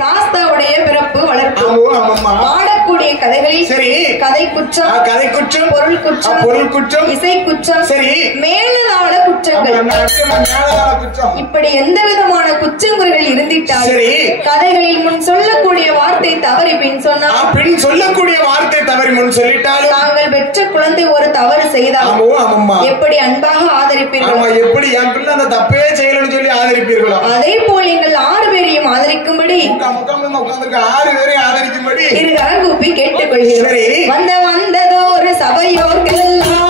சாஸ்தாவுடைய பிறப்பு வளர்ப்பு பாடக்கூடிய கதைகளில் சரி கதை குற்றம் பொருள் குற்றம் இசை குற்றம் சரி மேலதாள குற்றங்கள் இப்படி எந்த விதமான குற்றங்குறைகள் இருந்திட்டால் சரி கதைகளில் முன் சொல்லக்கூடிய வார்த்தை தவறி பின் சொல்லிட்டாலும் தாங்கள் பெற்ற குழந்தை ஒரு தவறு செய்தால் எப்படி அன்பாக ஆதரிப்பீர்களோ எப்படி என் பிள்ளை அந்த தப்பே செய்யலன்னு சொல்லி ஆதரிப்பீர்களோ அதே போல் எங்கள் 6 பேரையும் ஆதரிக்கும்படி 6 பேரையும் ஆதரிக்கும்படி இரு கரங்கூப்பி கேட்டுக்கொள்கிறோம். வந்ததோ ஒரு சபையோர்க்கெல்லாம்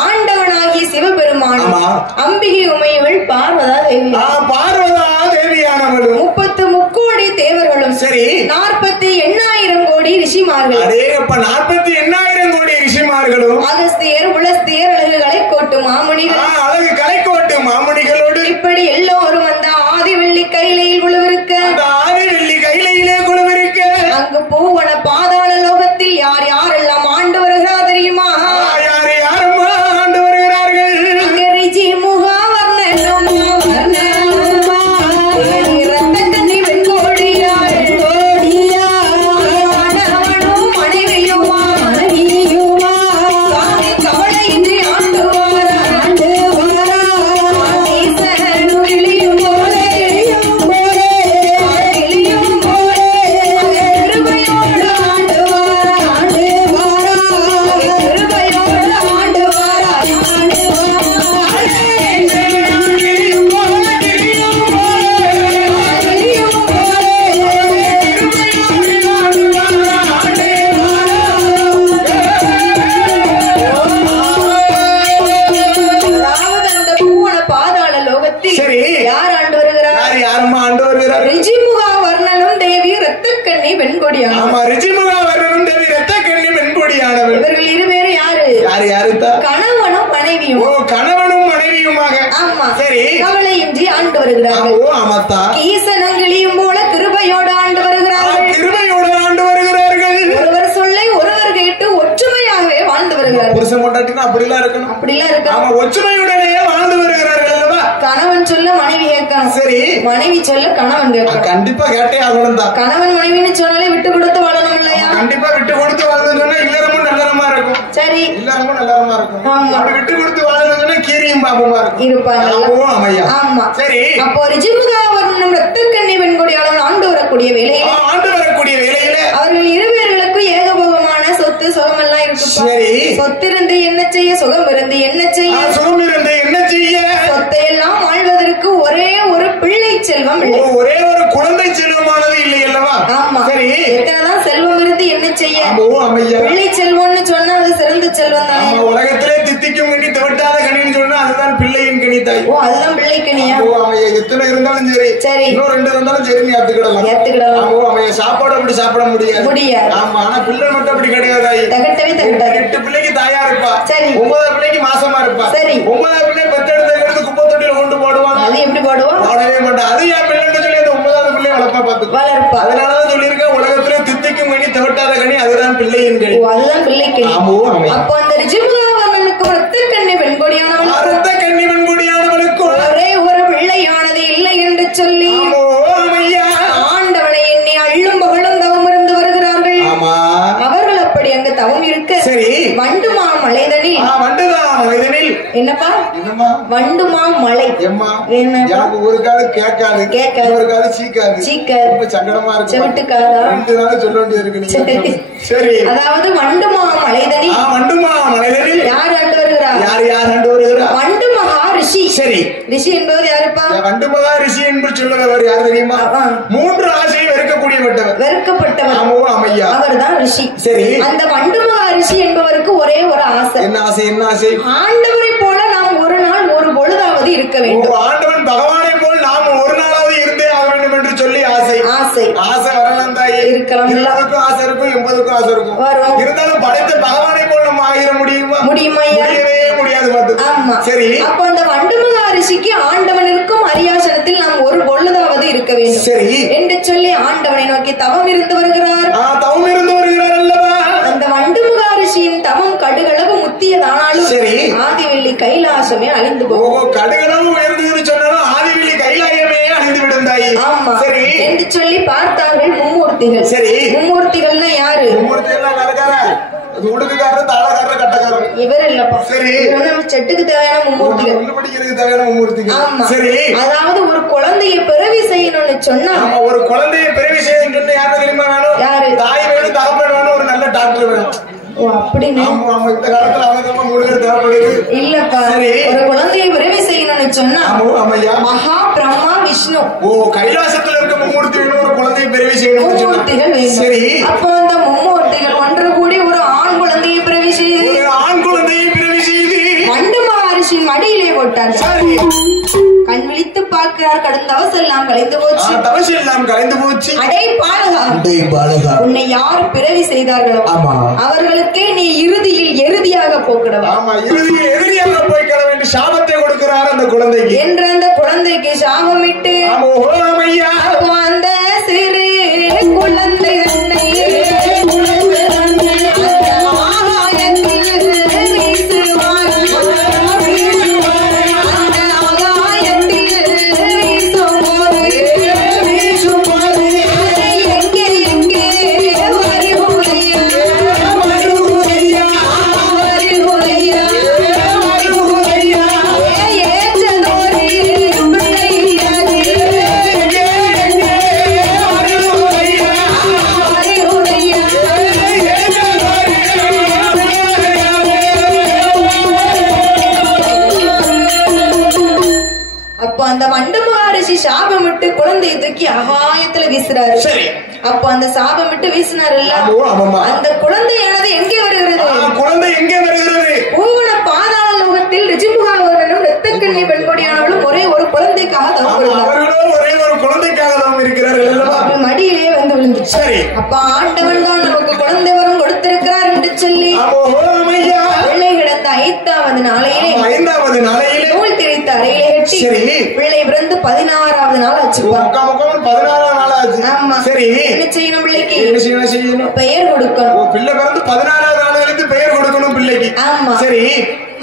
ஆண்டவனாகிய சிவபெருமான் அம்பிகை உமையவள் பார்வதா தேவியானவளும் 30 முக்கோடி தேவர்களும் சரி 48,000 கோடி ரிஷிமார்கள் 48,000 கோடி ரிஷிமார்களும் அகஸ்தியர் புலஸ்தியர் அழகு கலைக்கோட்டு மாமுனிகளோடு இப்படி எல்லோரும் அந்த ஆதிவெள்ளி கைலையில் குழுவிருக்க அங்கு பூவன பாதாள லோகத்தில் யார் யாரெல்லாம் ஆண்டு வருகிறார் தெரியுமா? ஆண்டு ஆண்டு வருகிறார். ரிஜிமுகா வர்ணனும் தேவி ரத்தக்கண்ணி வெண்கொடியானவள். ஆமா, ரிஜிமுகா வர்ணனும் தேவி ரத்தக்கண்ணி வெண்கொடியானவள். இவர்கள் இருவேறு யாரு? யாருத்தா? கணவனும் மனைவியும். ஓ, கணவனும் மனைவியுமாக. ஆமா, சரி. கவலையின்றி ஆண்டு வருகிறார்கள். ஓ, ஆமாத்தா. ஈசனங்கிலியும் போல கிருபையோடு ஆண்டு வருகிறார்கள். கிருபையோடு ஆண்டு வருகிறார்கள். ஒருவர் சொல்லை ஒருவர் கேட்டு ஒற்றுமையாகவே வாழ்ந்து வருகிறார்கள். புருஷன் பொண்டாட்டினா அப்படிலாம் இருக்கணும். அப்படிலாம் இருக்க. ஆமா, ஒற்றுமையுடனேயே வாழ்ந்து வருகிறார்கள் அல்லவா? கணவன் சொல்ல மனைவி கேட்கணும். சரி. மனைவி சொல்ல கணவன் கேட்கணும். கண்டிப்பா கேட்டே ஆகணும் தான். கணவன் மனைவின்னு சொன்னாலே விட்டு கொடுத்து வாழணும் இல்லையா? கண்டிப்பா விட்டு கொடுத்து வாழணும்னா இல்லறமும் நல்லறமா இருக்கும். சரி, இல்லறமும் நல்லறமா இருக்கும். ஆமா. அப்படி விட்டு கொடுத்து வாழணும்னா கீரியும் பாபமா இருக்கும். இருப்பாங்க. ஆமா. சரி. அப்போ ரிஜிமுகா வர்ணனும் ரத்தக்கண்ணி வெண்கொடியாளன் ஆண்டு வரக்கூடிய வேலையில அவர்கள் இருவர்களுக்கும் ஏகபோகமான சொத்து சுகம் எல்லாம் இருக்கு. சொத்து இருந்து என்ன செய்ய, சுகம் இருந்து என்ன செய்ய, சொத்தை எல்லாம் வாழ்வதற்கு ஒரே ஒரு பிள்ளை செல்வம் இல்லை. ஒரே ஒரு குழந்தை செல்வமானது இல்லை அல்லவா? ஆமா. எத்தனைதான் செல்வம் இருந்து என்ன செய்ய, பிள்ளை செல்வம்னு சொன்னா அது சிறந்த செல்வம் தானே. உலகத்திலே தித்திக்கும் கனி தவட்டாத கனின்னு சொன்னா அதுதான் பிள்ளையின் கனி தாய். ஓ, அதுதான் பிள்ளை கனியா? எத்தனை இருந்தாலும் சரி, சரி, இன்னும் 2 இருந்தாலும் சரி, நீ ஏத்துக்கிடலாம். சாப்பாடு அப்படி சாப்பிட முடியாது. ஆமா, ஆனா பிள்ளை மட்டும் அப்படி கிடையாது. 8 பிள்ளைக்கு தாயா இருப்பா. சரி. 9 பிள்ளைக்கு மாசமா இருப்பா. சரி. 9 பிள்ளை பெத்தெடுத்து குப்பை தொட்டியில கொண்டு போடுவாங்க. அது எப்படி போடுவான்? போடவே மாட்டான். அது என் பிள்ளைன்னு சொல்லி அந்த 9வது பிள்ளைய வளர்ப்பா பாத்துக்கோ. அதனாலதான் சொல்லியிருக்கேன், உலகத்திலே தித்திக்கும் கனி தவட்டாத கனி அதுதான் பிள்ளையின் கனி. அதுதான் பிள்ளை கனி. அப்போ அந்த ரிஜிமுகா வர்ணனுக்கு ரத்தக்கண்ணி வெண்கொடியானவளுக்கு ஒரே ஒரு பிள்ளையானது இல்லை என்று சொல்லி ஆண்டவனை எண்ணி அள்ளும் பகலும் தவம் இருந்து வருகிறார்கள். அவர்கள் அப்படி அங்கு தவம் இருக்க வண்டுமா மலைதனில் என்னப்பா வண்டுமா மலை ஒரு கால கேட்காது, ஒரு கால சீக்காது, சங்கடமா இருக்கு, செவிட்டுக்காதா, 2 நாள் சொல்ல வேண்டியது. சரி. அதாவது வண்டுமா மலைதனில் யார் ஆண்டு வருகிறார்? யார் ஆண்டு வருகிறார்? வண்டு மகா ரிஷி. சரி. ரிஷி என்பவர் யாருப்பா? வண்டு மகா ரிஷி என்று சொல்லுகிறவர் யார் தெரியுமா? 3 ஆசையை வெறுக்கப்பட்டவர் அவர்தான் ரிஷி. சரி. அந்த வண்டு மகா ரிஷி என்பவருக்கு ஒரே ஒரு ஆசை. என்ன ஆசை? ஆண்டவரை போல நாம் ஒரு நாள் ஒரு பொழுதாவது இருக்க வேண்டும். ஆண்டவன் பகவானை போல் நாம் ஒரு நாளாவது இருந்தே ஆக வேண்டும் என்று சொல்லி ஆசை வரலாம் தாயே. இருக்கலாம். 20க்கும் ஆசை இருக்கும், 80க்கும் ஆசை இருக்கும். இருந்தாலும் படைத்த பகவானை போல் நம்ம ஆகிட முடியுமா? முடியவே முடியாது. ஆமா. சரி. அப்ப அந்த வண்டு மகா ரிஷிக்கு ஆண்டவன் இருக்கும் அரியாசனத்தில் நாம் ஒரு பொழுதாவது இருக்க வேண்டும். சரி என்று சொல்லி ஆண்டவனை நோக்கி தவம் இருந்து வருகிறார். அல்லவா? அந்த வண்டு மகா ரிஷியின் தவம் கடுகளவு முத்தியதானாலும் ஆதிவெள்ளி கைலாசமே அழிந்து போகும். கடுகளவு உயர்ந்ததுன்னு சொன்னாலும் ஆதிவெள்ளி கைலாயமே அழிந்து விடும் தாயி. ஆமா. சரி என்று சொல்லி பார்த்தார்கள் மும்மூர்த்திகள். சரி. மும்மூர்த்திகள்னா யாரு? இவர் இல்லப்பா. சரி. நம்ம செட்டுக்கு தேவையான மும்மூர்த்திகள். ஆமா. சரி. அதாவது ஒரு குழந்தைய பிறவி செய்யணும்னு சொன்னா, ஒரு குழந்தைய பிறவி செய்யணும்னு சொன்னா யாரு தெரியுமா வேணும்? யாரு? தாய் வேணும், தகப்பன் வேணும், ஒரு நல்ல டாக்டர் வேணும். இந்த காலத்துல இல்லப்பா. ஒரு குழந்தையை பிறவி செய்யணும்னு சொன்னா மகா பிரம்மா விஷ்ணு கைலாசத்துல இருக்க மும்மூர்த்தி வேணும், ஒரு குழந்தையை பிறவி செய்யணும், மும்மூர்த்திகள் வேணும். சரி. அப்போ அந்த மும்மூர்த்திகள் ஒன்று கூடி ஒரு ஆண் குழந்தையை பிறவி செய்து வண்டு மகரிஷி மடியிலே போட்டார். கண் விழித்து பார்க்கிறார். கடும் தவசு எல்லாம் கலைந்து போச்சு. அடே பாலகா, உன்னை யார் பிறவி செய்தார்களோ அவர்களுக்கே நீ இறுதியில் எருதியாக போக்கிடவா. எதிரியாக போய்க்கிட வேண்டிய சாபத்தை கொடுக்கிறார் அந்த குழந்தைக்கு என்று அந்த குழந்தைக்கு சாபமிட்டு அந்த சிறு குழந்தை சாபமிட்டு குழந்தையை தூக்கி ஆகாயத்துல வீசுறாரு. அப்போ அந்த சாபமிட்டு வீசினாருல்ல, அந்த குழந்தையானது எங்கே வருகிறது? பூவன பாதாள லோகத்தில் ரிஜிமுகா அவர்களும் ரத்தக்கண்ணி வெண்கொடியானவளும் ஒரே ஒரு குழந்தைக்காக தவம் இருந்தார்கள். சுமக்காம இருக்கிறார்கள் அல்லவா மடியிலே வந்து விழுந்துச்சு. சரி, அப்ப ஆண்டவன் தான் நமக்கு குழந்தை வரம் கொடுத்திருக்கிறார் என்று சொல்லி பிள்ளை கிடந்த 5வது நாளையிலே நூல் திரித்த அறையிலே கட்டி பிள்ளை பிறந்து 16வது நாள் ஆச்சு. 16ஆம் நாள் ஆச்சு. ஆமா. சரி, என்ன செய்யணும்? பிள்ளைக்கு பெயர் கொடுக்கணும். பிள்ளை பிறந்து 16ஆவது நாளிலிருந்து பெயர் கொடுக்கணும் பிள்ளைக்கு. ஆமா. சரி,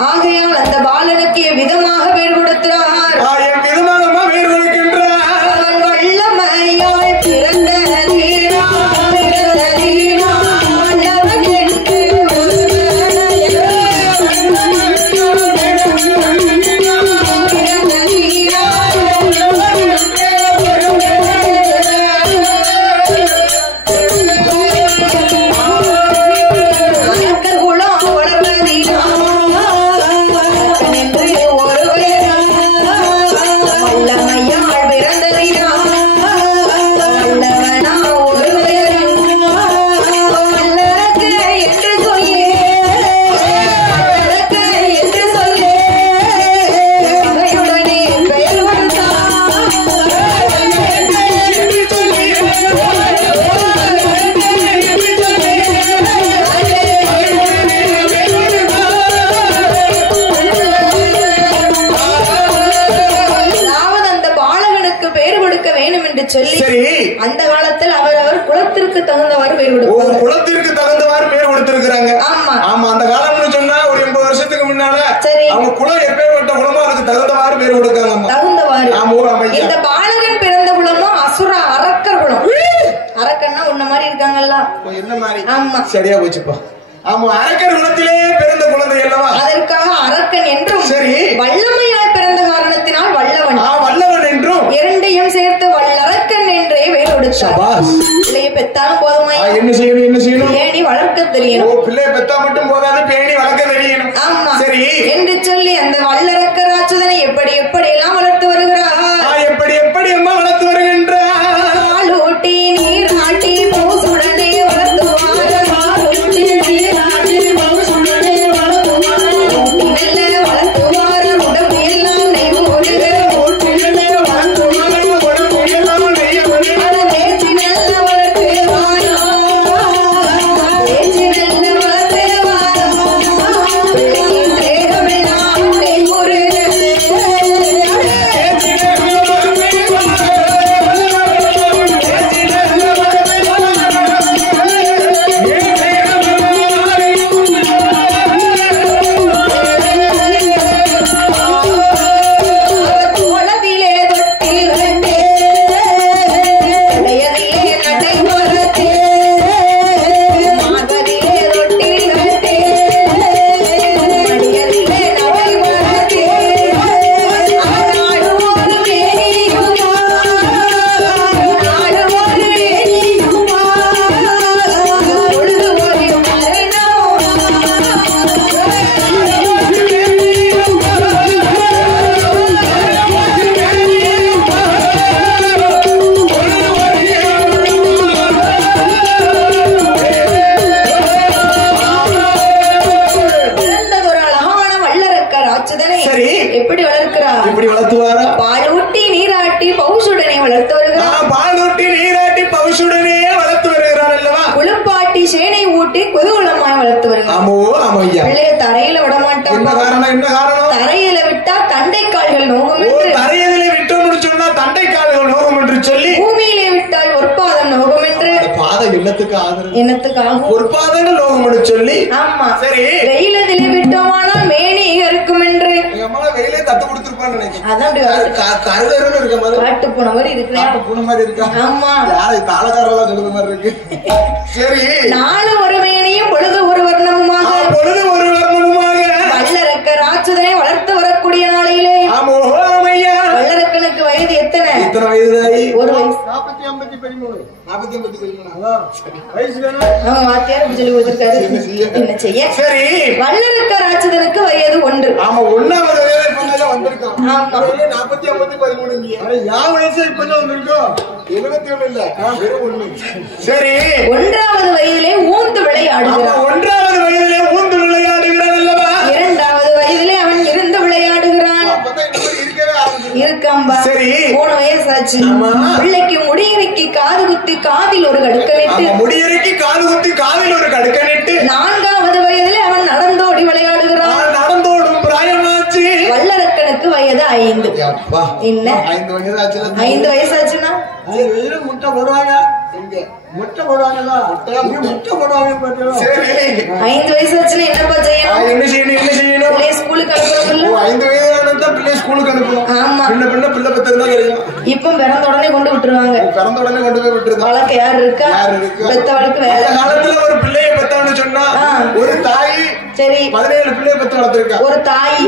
ஆகையால் அந்த பாலனுக்கு விதமாக பெயர் கொடுக்கிறார். விதமாக பெயர் கொடுக்கின்றார். அவன் வல்லமையால் பிறந்த அந்த காலத்தில் அவர் குலத்திற்கு தகுந்தவாறு பெயர் கொடுப்பாங்க. குலத்திற்கு தகுந்தவாறு பெயர் கொடுத்திருக்கிறாங்க. ஆமா ஆமா. அந்த காலம்னு சொன்னா ஒரு 80 வருஷத்துக்கு முன்னால அவங்க குலம் எப்பேற்பட்ட குலமோ அதுக்கு தகுந்தவாறு பெயர் கொடுக்காங்க. தகுந்தவாறு. இந்த பாலகன் பிறந்த குலமும் அசுர அரக்கர் குலம். அரக்கன்னா உன்ன மாதிரி இருக்காங்கல்ல. என்ன மாதிரி? ஆமா, சரியா போச்சுப்பா. ஆமா, அரக்கர் குலத்திலே பிறந்த குழந்தை அல்லவா, அதற்காக அரக்கன் என்றும், சரி, வல்லமையால் பிறந்த காரணத்தினால் வல்லவன், வல்லவன் என்றும், இரண்டையும் சேர்த்து வல்லரக்கன் என்றே பெயர் கொடுத்தார். பிள்ளையை பெத்தாலும் போதுமா? என்ன செய்யணும்? என்ன செய்யணும்? பேணி வளர்க்க தெரியணும். பிள்ளையை பெத்தா மட்டும் போதாது, பேணி வளர்க்க தெரியணும். ஆமா, சரி என்று சொல்லி அந்த வல்லரக்க ராட்சதனை எப்படி எப்படி எல்லாம் வளர்த்து வருகிறார். எப்படி எப்படி அம்மா வளர்த்து வருகின்றார். ஊட்டி நீர் ஆட்டி பூசுடனே வளர்த்துவார். தரையில விட மாட்டோம். தரையில விட்டா தண்டை கால்கள் நோகும். தரையில விட்டோம்னு சொன்னா தண்டை கால்கள் நோகும் என்று சொல்லி, பூமியிலே விட்டால் ஒரு பாதம் நோகும் என்று. பாதம் என்னத்துக்கு ஆகும்? ஒரு பாதங்கள் நோகும் என்று சொல்லி. ஆமா, சரி. வெயிலதிலே விட்டோமானால் மேனி இருக்கும் என்று. எங்க அம்மா வெயிலே தட்டு கொடுத்திருப்பான்னு நினைக்கிறேன். அதான் கருகருன்னு இருக்க மாதிரி, காட்டு பூனை மாதிரி இருக்கு. காட்டு பூனை மாதிரி இருக்கா? ஆமா. யாரை தாளக்காரெல்லாம் சொல்லுற மாதிரி இருக்கு. சரி, நாலு ஒரு மேனியும் பொழுது ஒரு வர்ணமுமாக, பொழுது ஒரு வர்ணமுமாக வல்லரக்க ராட்சதனை வளர்த்து வரக்கூடிய நாளையிலே வல்லரக்கனுக்கு வயது எத்தனை? எத்தனை வயது? ஒரு வயசு. 40 சொல்லி கொடுத்திருக்காரு. என்ன செய்ய? சரி, வல்லரக்க ராட்சதனுக்கு வயது 1. ஆமா, 1வது வயது இப்பதான் வந்திருக்கான். ஆமா, 40 50 13. யா வயசு இப்பதான் வந்திருக்கோம். 71 இல்ல, வெறும் 1. சரி, 1வது வயதிலே ஊந்து விளையாடுகிறான். 1வது வயதிலே ஊந்து விளையாடுகிறான் அல்லவா? 2வது வயதிலே அவன் இருந்து விளையாடுகிறான். இருக்காம்பா. சரி, 3 வயசு ஆச்சு. பிள்ளைக்கு முடிய குத்தி காதில் ஒரு கடுக்கனிட்டு, முடியறைக்கு காது குத்தி காதில் ஒரு கடுக்கனிட்டு, 4வது வயதிலே அவன் நடந்தோடி விளையாடுகிறான். நடந்தோடும் பிராயமாச்சு. வல்லரக்கனுக்கு வயது 5. என்ன 5 வயசாச்சுன்னா முட்டை போடுவாங்க, முட்டை போடுவாங்க, 5 வயசாச்சுன்னா என்னப்பா செய்யணும்? என்ன செய்யணும்? பிள்ளை ஸ்கூலுக்கு அனுப்புறோம்ல. 5 வயதானதான் பிள்ளை ஸ்கூலுக்கு அனுப்புவோம். ஆமா, பிள்ளை பத்திரம் தெரியும். இப்ப பிறந்த உடனே கொண்டு விட்டுருவாங்க. பிறந்த உடனே கொண்டு போய் விட்டுருவாங்க. வழக்கு யாரு இருக்கா? பெத்தவளுக்கு வேற காலத்துல ஒரு பிள்ளைய பெத்தான்னு சொன்னா ஒரு தாய் சரி 17 பிள்ளைய பெத்து வளர்த்திருக்கா.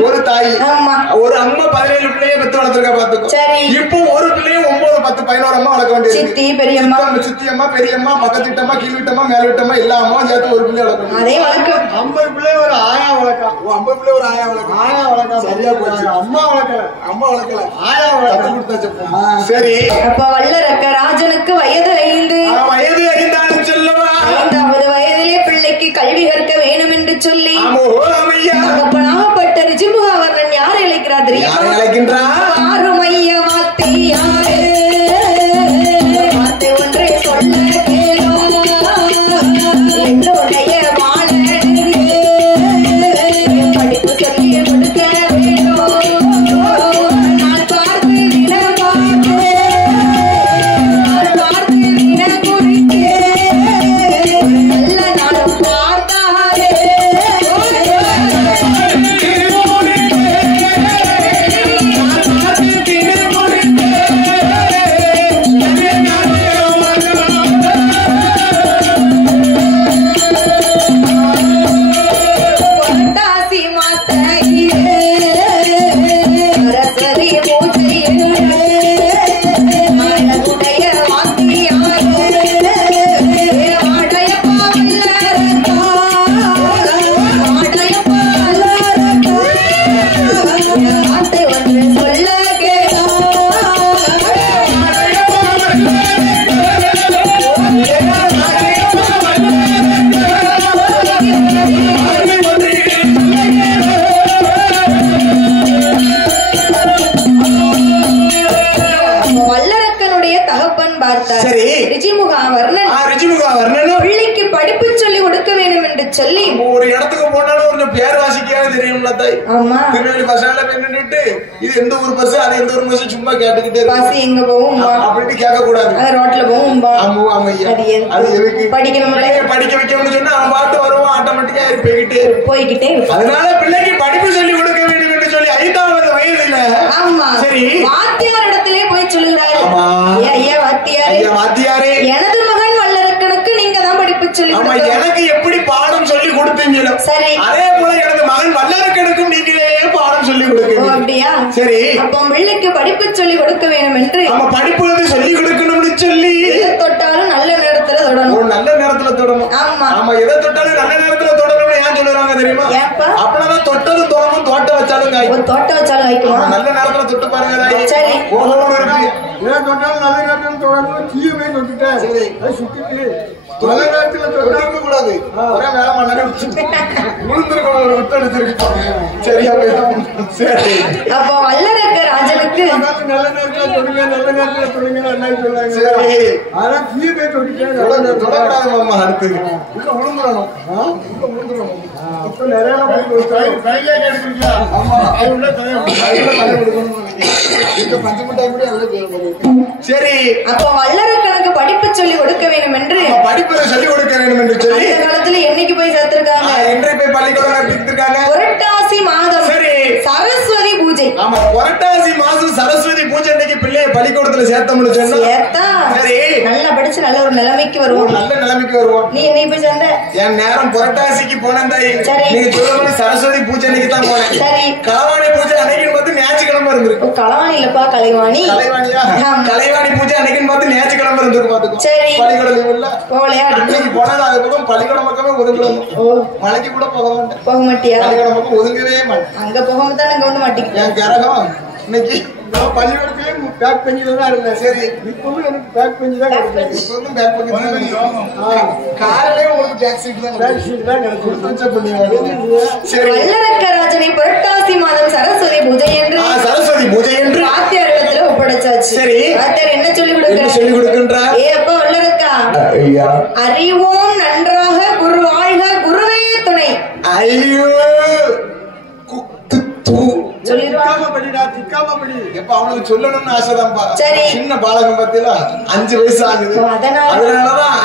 ஒரு தாய் ஆமா, ஒரு அம்மா 17 பிள்ளைய பெத்து வளர்த்திருக்கா. பாத்துக்கோ. சரி, இப்போ ஒரு பிள்ளைய 9, 10, 11 அம்மா வளர்க்க வேண்டியது. சித்தி பெரியம்மா, சித்தி அம்மா, பெரியம்மா, பக்கத்து வீட்டம்மா, கீழ் வீட்டம்மா, மேல் வீட்டம்மா, எல்லா அம்மாவும் சேர்த்து ஒரு பிள்ளைய வளர்க்கணும். அதே வழக்கம் 50 பிள்ளை ஒரு ஆயா வளர்க்கலாம். 50 பிள்ளை ஒரு ஆயா வளர்க்கலாம். சரியா போச்சு. அம்மா வளர்க்கல ஆயா வளர்க்க. சரி, அப்ப வல்லரக்க ராஜனுக்கு வயது 5. வயது 5 சொல்லவா? 5வது வயதிலே பிள்ளைக்கு கல்வி கற்க வேணும் என்று சொல்லி தகப்பனாகப்பட்ட ரிஜிமுகாவர்ணன் யாரை அழைக்கிறார் தெரியுமா? ஆறுமைய வாத்தியாரே, வார்த்தை ஒன்றை சொல்ல கேளோ, என்னுடைய மாணவனுக்கு படிப்பு சொல்லி கொடுக்க வேணும். நான் பார்த்து தினம் நல்ல நாளும் பார்த்தாரே. பிள்ளைக்கு படிப்பு சொல்லி கொடுக்க வேண்டும் என்று சொல்லி ஒரு இடத்துக்கு போனாலும் ஒரு பேர் வாசிக்காது தெரியும்ல தாய். திருநெல்வேலி பஸ் ஸ்டாண்ட்ல போய் நின்னுட்டு இது எந்த ஊர் பஸ், அது எந்த ஊர் பஸ் சும்மா கேட்டுக்கிட்டே பஸ் எங்க போகும் அப்படின்னு கேட்க கூடாது. ரோட்ல போகும். அது எதுக்கு படிக்க வைக்கணும்னு சொன்னா அவன் பாட்டு வருவான், ஆட்டோமேட்டிக்கா போய்கிட்டே. அதனால பிள்ளைக்கு படிப்பு சொல்லி கொடுக்க வேண்டும் என்று சொல்லி 5வது வயதுல சரி வாத்தியார் இடத்திலே போய் சொல்லுகிறாரு, ஐயா வாத்தியாரே, எனது மகன் வல்லரக்கனுக்கு நீங்க தான் படிப்பு சொல்லி எனக்கு எப்படி பாடம் சொல்லி கொடுத்தீங்களோ சரி அதே போல எனது மகன் வல்லரக்கனுக்கும் நீங்களே பாடம் சொல்லி கொடுக்கணும். அப்படியா? சரி, அப்ப பிள்ளைக்கு படிப்பு சொல்லி கொடுக்க வேண்டும் என்று படிப்பு சொல்லி கொடுக்கணும்னு சொல்லி தொட்டாலும் நல்ல நேரத்துல தொடணும். நல்ல நேரத்துல தொடணும். ஆமா, எதை தொட்டாலும் நல்ல நேரத்துல தொடணும்னு ஏன் சொல்லுறாங்க தெரியுமா? அப்பதான் தொட்டதும் தொடணும், தோட்ட வச்சாலும் காய்க்கும். நல்ல நேரத்துல தொட்டு பாருங்க. சரி, ஏன் தொட்டாலும் நல்ல நேரத்துல தொடணும், தீயமே தொட்டுட்டேன் சுத்திட்டு நல்ல நேரத்துல தொட்டாக்க கூடாது. ஒரே வேலை பண்ண விழுந்துருக்கணும், ஒரு விட்டு அடிச்சிருக்கோம். சரியா போயிடும். சரி, அப்ப வல்லரக்க ராஜனுக்கு நல்ல நேரத்துல தொடுங்க, நல்ல நேரத்துல தொடுங்க என்ன சொல்றாங்க. சரி, ஆனா தீயமே தொட்டுட்டேன் தொடக்கூடாது மாமா. அடுத்து உள்ள விழுந்துடணும். இப்ப நிறைய எடுத்துருக்கா. ஆமா, அது உள்ள சரி, அப்ப வல்லரக்கனுக்கு படிப்பு சொல்லி கொடுக்க வேண்டும் என்று படிப்பை சொல்லி கொடுக்க வேண்டும் என்று சொல்லி அந்த காலத்துல என்னைக்கு போய் சேர்த்திருக்காங்க? என்று போய் பள்ளிக்கூடம் நடத்திருக்காங்க. புரட்டாசி மாதம் சரி சரஸ்வதி பூஜை. ஆமா, புரட்டாசி மாதம் சரஸ்வதி பூஜை அன்னைக்கு பிள்ளைய பள்ளிக்கூடத்துல சேர்த்தோம்னு சொன்னா சரி நல்லா படிச்சு நல்ல ஒரு நிலைமைக்கு வருவோம். நல்ல நிலைமைக்கு வருவோம். நீ என்னை போய் சேர்ந்த? என் நேரம் புரட்டாசிக்கு போனேன் தாய். நீங்க சொல்ல சரஸ்வதி பூஜை அன்னைக்கு தான் போனேன். சரி, களவாணி பூஜை அன்னைக்கு பார்த்து ஞாயிற்றுக்கிழமை இருந்திருக்கு. களவாணி இல்லப்பா, கலைவாணி. கலைவாணி பூஜை அன்னைக்கு பார்த்து ஞாயிற்றுக்கிழமை இருந்திருக்கு. பாத்துக்கோ. சரி, பள்ளிக்கூடம் லீவ் இல்ல போகலையா? அன்னைக்கு போனது அது பக்கம் பள்ளிக்கூடம் பக்கமே ஒதுங்கலாம். மலைக்கு கூட போக மாட்டியா? பள்ளிக்கூடம் பக்கம் ஒதுங்கவே மாட்டேன். அங்க போகாம தான் அங்க வந்து மாட்டேன். என் கரகம் இன்னைக்கு பள்ளிக்கூடத்திலே பேக் பெஞ்சில தான் இருந்தேன். சரி, இப்பவும் எனக்கு பேக் பெஞ்சு தான் கிடைக்கும். இப்பவும் பேக் பெஞ்சு காலையிலே உங்களுக்கு பேக் சீட் தான் கிடைக்கும். சரி, வல்லரக்க ராஜனை புரட்டாசி மாதம் சரஸ்வதி பூஜை என்று வாத்தியார் இடத்துல ஒப்படைச்சாச்சு. சரி, வாத்தியார் என்ன சொல்லி கொடுக்கிறார்? ஏ அப்பா வல்லரக்க ஐயா. அறிவோம் நன்றாக குரு வாழ்க குருவே துணை. ஐயோ அவனுக்கு சொல்லணும்னு ஆசைதான்ப்பா. சின்ன பாலகம் பத்தில 5 வயசு ஆகுது. அதனாலதான்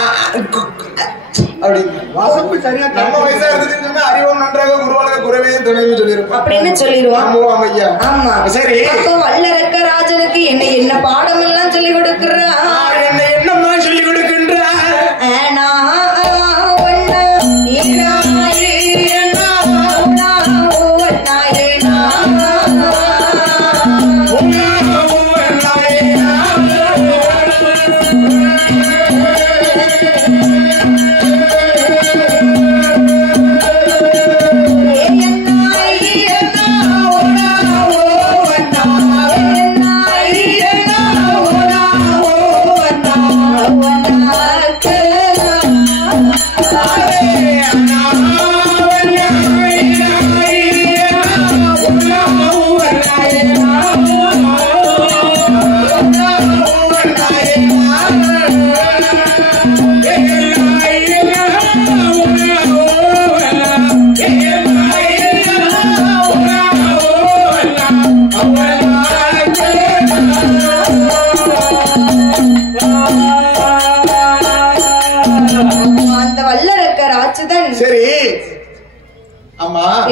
அப்படி வாசப்பு சரியா நம்ம வயசா இருந்துச்சுன்னா அறிவோம் நன்றாக குருவாக குருவே துணைன்னு சொல்லிருப்போம் அப்படின்னு சொல்லிடுவோம். ஐயா ஆமா சரி. அப்போ வல்லரக்க ராஜனுக்கு என்ன பாடம் எல்லாம் சொல்லி கொடுக்குறா, என்னம்மா சொல்லி கொடுக்கின்ற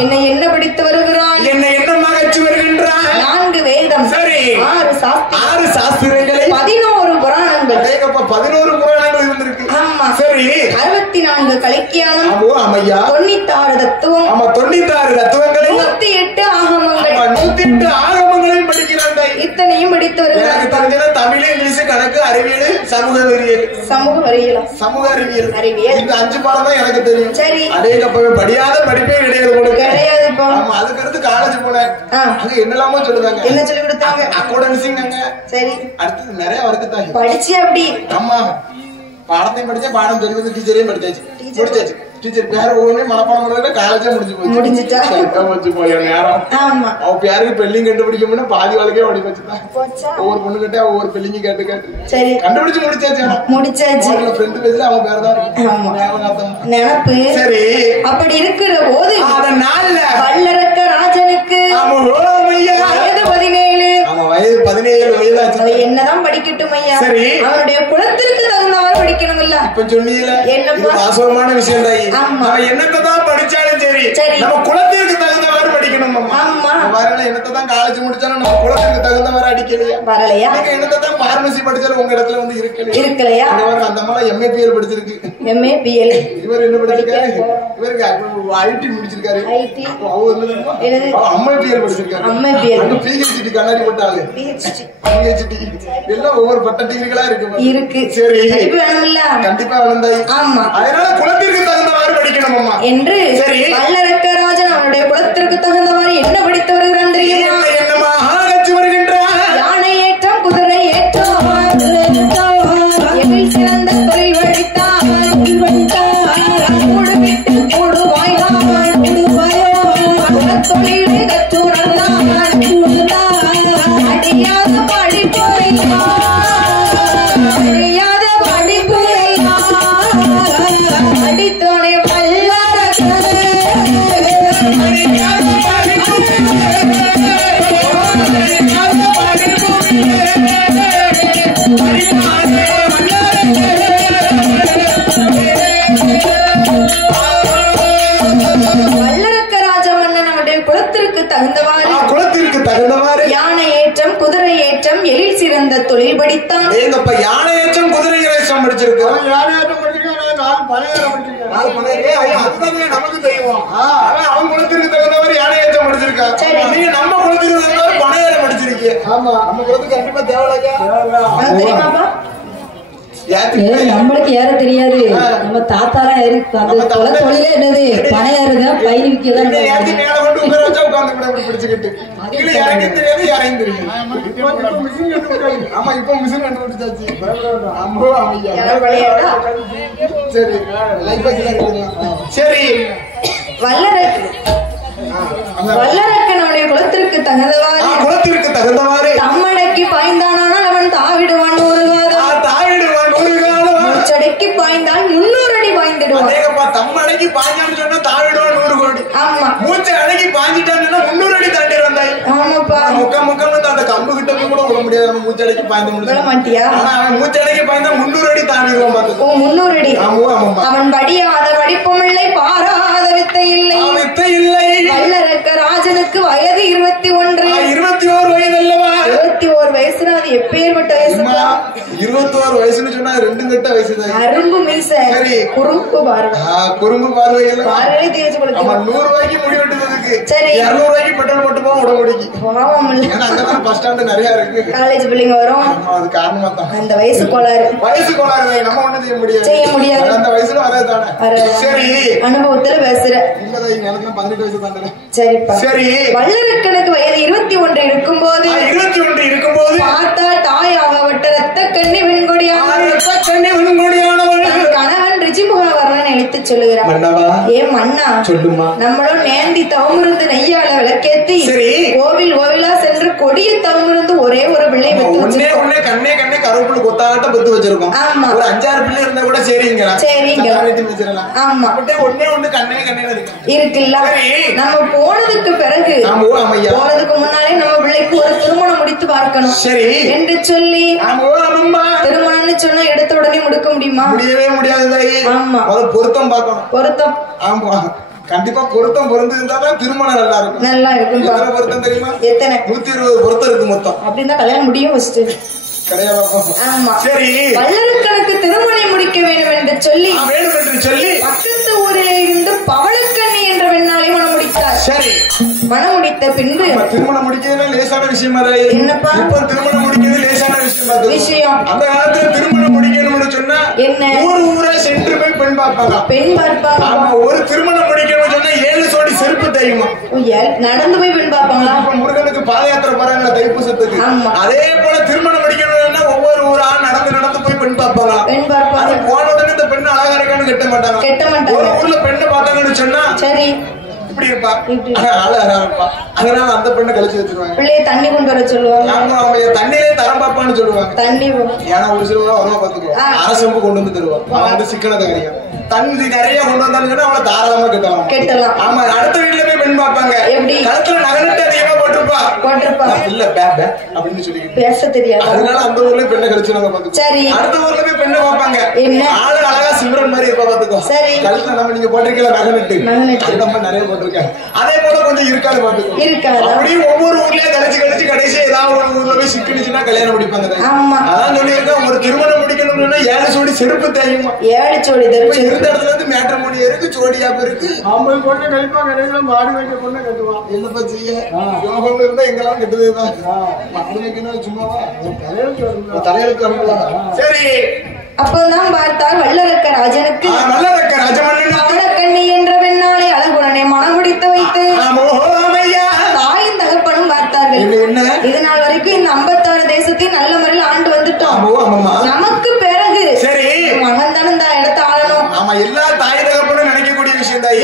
என்ன படித்து வருகிறான், என்ன மகிழ்ச்சி வருகின்றான். 4 வேதம், 6 சாஸ்திரங்களை, 11 புராணங்கள். 11 புராணங்கள் இருந்திருக்கு. ஆமா சரி. 64 கலைக்கியானம். 96 தத்துவம். 96 தத்துவங்களை, 108 ஆகமங்கள். 108 ஆகமங்களையும் படிக்கிறான். இத்தனையும் படித்து வருகிறான். தமிழ், இங்கிலீஷ், கணக்கு, அறிவியல், சமூக அறிவியல். சமூக அறிவியல் இந்த 5 பாடம் தான் எனக்கு தெரியும். சரி. அதேக்கப்பவே படியாத படிப்பே கிடையாது. அதுக்கடுத்து காலேஜ் போனேன். அங்க என்னெல்லாமோ சொல்லுதாங்க. என்ன சொல்லி கொடுத்தாங்க? அக்கௌண்டன்சிங்க. சரி. அடுத்து நிறைய வர்க்குதாங்க படிச்சு அப்படி. ஆமா பாடத்தையும் படிச்சேன், பாடம் தெரிஞ்சது டீச்சரையும் முடிச்சாச்சு. டீச்சர் பேர ஒவ்வொன்றையும் மனப்பாடம் பண்ணதுல காலேஜே முடிஞ்சுட்டா போய் நேரம். அவ பேருக்கு பெல்லிங் கண்டுபிடிக்கணும்னா பாதி வாழ்க்கையே ஓடி வச்சுதான். ஒவ்வொரு பொண்ணு கிட்டே ஒவ்வொரு பெல்லிங்க கேட்டு கண்டுபிடிச்சு முடிச்சாச்சு. ஃப்ரெண்ட் பேஜ்ல அவன் பேர் தான் நினப்பு. சரி. அப்படி இருக்கிற போது நாள்ல வல்லரக்க ராஜனுக்கு வயது 17. வயது 17 வயதாச்சு. என்னதான் படிக்கட்டும் ஐயா, அவனுடைய குலத்திற்கு தகுந்தவாறு படிக்கணும் இல்ல. இப்ப சொன்னீங்கல என்ன வாசகமான விஷயம் தான். அவன் என்னத்தான் படிச்சாலும் சரி நம்ம குலத்திற்கு தகுந்தவாறு படிக்கணும். வரல என்னத்தான் காலேஜ் முடிச்சாலும் நம்ம குலத்திற்கு தகுந்தவாறு அடிக்கலையா வரலையா. என்னத்தான் பார்மசி படிச்சாலும் உங்க இடத்துல வந்து இருக்கலையா. அந்த மாதிரி MAPL படிச்சிருக்கு. இவர் என்ன படிச்சிருக்காரு? இவருக்கு IT முடிச்சிருக்காரு. MAPL படிச்சிருக்காரு. PhD கண்ணாடி போட்டாங்க. எல்லாம் ஒவ்வொரு பட்ட டிகிரிகளா இருக்கு. சரி கண்டிப்பா வளர்ந்தாய். அதனால குலத்திற்கு தகுந்தவாறு படிக்கணும் என்று வல்லரக்க ராஜன் அவனுடைய குலத்திற்கு தகுந்தவாறு என்ன படித்து வருகிறான் தெரியுமா? என்னமா ஆராய்ச்சி வருகின்றான். யானை ஏற்றம், குதிரை ஏற்றம், எதில் சிறந்த தொழில் வழித்தான், கூடு விட்டு கூடு வாய்தான், குலத்தொழிலை கற்றுணர்ந்தான், அடியாத படிப்பு அடித்தோனை வல்லரக்க ராஜ மன்னன் அவனுடைய குலத்திற்கு தகுந்தவாறு யானை ஏற்றம், குதிரை ஏற்றம், எழில் சிறந்த தொழில் படித்தான். யானை ஏற்றம், குதிரை ஏற்றம் படிச்சிருக்கான். நமக்கு தெரியும். அவன் குலத்திற்கு தகுந்தவாறு யானை ஏற்றம் படிச்சிருக்கான். நீங்க நம்ம குலத்திற்கு தகுந்தவாறு பனையேற படிச்சிருக்கீங்க. ஆமா நம்ம குலத்துக்கு கண்டிப்பா தேவையா நம்மளுக்கு ஏற தெரியாது. நம்ம தாத்தாரா இருக்கு. அந்த தொழிலே என்னது பனையாருங்க பயிர் விற்கதான். ஆமா இப்ப மிஷின் கண்டுபிடிச்சாச்சு. சரி வல்லரக்கனுடைய குலத்திற்கு தகுந்தவாறு தம்மடக்கி பாய்ந்தானால் அவன் தாவிடுவான் ஒரு காலம், தாவிடுவான் ஒரு காலம், முச்சடைக்கு பாய்ந்த பாஞ்சான்னு சொன்னா தாவிடுவான் 100 கோடி. ஆமா. மூச்சை அடக்கி பாஞ்சிட்டான்னு சொன்னா 300 அடி தாண்டி வந்தாய். ஆமாப்பா. முக்கம் அந்த கம்பு கிட்ட கூட விட முடியாது. மூச்சை அடக்கி பாய்ந்து முடிய மாட்டியா? ஆனா அவன் மூச்சை அடக்கி பாய்ந்தா 300 அடி தாண்டிடுவான் பாத்துக்கோ. 300 அடி. அவன் படியாத படிப்பும் இல்லை, பாராத வித்தை இல்லை. வித்தை இல்லை. வல்லரக்க ராஜனுக்கு வயது 21. 21 வயது அல்லவா? 21 வயசுனா அது எப்பேற்பட்ட வயசு? 21 வயசுன்னு சொன்னா 2 கட்ட வயசு தான். அரும்பு மீசை. சரி. குறும்பு பார்வை. குறும்பு பார்வை எல்லாம் பார்வை தேய்ச்சு கொடுத்து. ஆமா 100 ரூபாய்க்கு முடி வெட்டுறதுக்கு. சரி. 200 ரூபாய்க்கு பெட்ரோல் போட்டு போவோம் உடம்புடிக்கு. பாவம் இல்ல. ஏன்னா அங்க பஸ் ஸ்டாண்ட் நிறைய இருக்கு. காலேஜ் பிள்ளைங்க வரும். அது காரணமா தான். அந்த வயசு கோளாறு. வயசு கோளாறு நம்ம ஒண்ணு செய்ய முடியாது. செய்ய முடியாது. அந்த வயசுல வரதானே. சரி. அனுபவத்துல பேசுற. இல்ல எனக்கு 18 வயசு தானே. சரிப்பா. சரி. வல்லரக்கனுக்கு வயது 21 இருக்கும்போது 21 இருக்கும்போது பார்த்தா தாயாகப்பட்ட ரத்த கண்ணி வெண்கொடியானவள் கணவன் ரிஜிமுகவர்ணன் எடுத்து சொல்லுகிறார். ஏ மன்னா சொல்லுமா, நம்மளும் நேந்தி தவமிருந்து நெய்யால விளக்கேத்தி கோவிலா சென்று கொடிய தவமிருந்து ஒரே ஒரு பிள்ளை கண்ணே கருவேப்பிலை கொத்தாட்ட பத்து வச்சிருக்கோம். ஆமா. ஒரு 5-6 பிள்ளை இருந்தா கூட சரிங்க. ஆமா. ஒண்ணு கண்ணே இருக்குல்ல. நம்ம போனதுக்கு பிறகு போனதுக்கு முன்னாலே நம்ம பிள்ளைக்கு ஒரு திருமணம் முடித்து பார்க்கணும். சரி என்று சொல்லி திருமணம்னு சொன்னா எடுத்த உடனே முடிக்க முடியுமா? முடியவே முடியாது. ஆமா. பொருத்தம் பார்க்கணும். பொருத்தம். ஆமா கண்டிப்பா பொருத்தம் பொருந்து இருந்தாதான் திருமணம் நல்லா இருக்கும். நல்லா இருக்கும். பொருத்தம் தெரியுமா? எத்தனை? 120 பொருத்தம் இருக்கு மொத்தம். அப்படின்னா கல்யாணம் முடியும் ஃபர்ஸ்ட். வல்லரக்கனுக்கு திருமணம் முடிக்க வேண்டும் என்று சொல்லி பக்கத்து ஊரிலே இருந்து பவளக்கண்ணி என்ற பெண்ணாலே மனம் முடித்தார். சரி. மனம் முடித்த பின்பு திருமணம் முடிக்கிறது லேசான விஷயம். என்னப்பா இப்ப திருமணம் முடிக்கிறது லேசான விஷயம். அந்த காலத்துல திருமணம் முடிக்கணும்னு சொன்னா என்ன ஊரா சென்று போய் பெண் பார்ப்பாங்க. பெண் பார்ப்பாங்க. ஆமா. ஒரு திருமணம் முடிக்கணும்னு சொன்னா 7 சோடி செருப்பு தையுமா. நடந்து போய் பெண் பார்ப்பாங்களா? முருகனுக்கு பாத யாத்திரை போறாங்க தைப்பூசத்துக்கு. அதே போல திருமணம் முடிக்கணும்னா ஒவ்வொரு ஊரா நடந்து போய் பெண் பார்ப்பாங்க. பெண் பார்ப்பாங்க. போன உடனே இந்த பெண் அழகா இருக்கான்னு கட்ட மாட்டாங்க. ஒரு ஊர்ல பெண்ணை பார்த்தாங்கன்னு சொன்னா சரி இப்படி இருப்பா அழகா இருப்பா. அதனால அந்த பெண்ணை கழிச்சு வச்சிருவாங்க. பிள்ளைய தண்ணி கொண்டு வர சொல்லுவாங்க. தண்ணியிலே தரம் பார்ப்பான்னு சொல்லுவாங்க. தண்ணி ஏன்னா ஒரு சில வருவா பாத்துக்குவோம். அரசு கொண்டு வந்து தருவாங்க. வந்து சிக்கனத்தை கிடையாது. தண்ணி நிறைய கொண்டு வந்தாங்கன்னா அவளை தாராளமா கட்டலாம். ஆமா. அடுத்த வீட்டுல போய் பெண் பார்ப்பாங்க. எப்படி கழுத்துல நகனட்டு அதிகமா போட்டிருப்பா இல்ல அப்படின்னு சொல்லி பேச தெரியாது. அதனால அந்த ஊர்ல பெண்ணை கழிச்சுவாங்க பாத்துக்கோ. சரி. அடுத்த ஊர்ல போய் பெண்ணை பார்ப்பாங்க. ஆளு அழகா சிம்ரன் மாதிரி இருப்பா பாத்துக்கோ. சரி. கழுத்துல நம்ம நீங்க போட்டிருக்கீங்களா நகனட்டு நம்ம நிறைய போட்டிருக்காங்க. அதே போல கொஞ்சம் இருக்காது பாத்துக்கோ. இருக்காது. அப்படியே ஒவ்வொரு ஊர்லயே கழிச்சு கடைசி ஏதாவது ஒரு ஊர்ல போய் சிக்கிடுச்சுன்னா கல்யாணம் முடிப்பாங்க. அதான் சொல்லியிருக்கேன். ஒரு திருமணம் முடிக்கணும்னா 7 சோடி செருப்பு தெரியுமா? 7 சோடி இருந்த இடத்துல இருந்து மேட்ரிமோனி இருக்கு, ஜோடியாப் இருக்கு. ஆம்பளை பொண்ணு கழிப்பாங்க. மாடு வைக்க பொண்ணு கட்டுவான். என்னப்பா செய்ய யோகம் இருந்தா எங்கெல்லாம் கட்டுதுதான். மாடு வைக்கணும் சும்மாவா தலையிலுக்கு வரலாம். சரி. அப்பதான் பார்த்தால் வல்லரக்க ராஜனுக்கு பவளக்கண்ணி என்ற பெண்ணாலே அழகுடனே மனம் முடித்து வைத்து தாயும் தகப்பனும் பார்த்தார்கள். இது நாள் வரைக்கும் இந்த 56 தேசத்தையும் நல்ல முறையில் ஆண்டு வந்துட்டோம். நமக்கு பிறகு மகன் தானே இந்த இடத்த ஆளணும். ஆமா. எல்லா தாய் தகப்பனும் நினைக்கக்கூடிய விஷயம் தான்.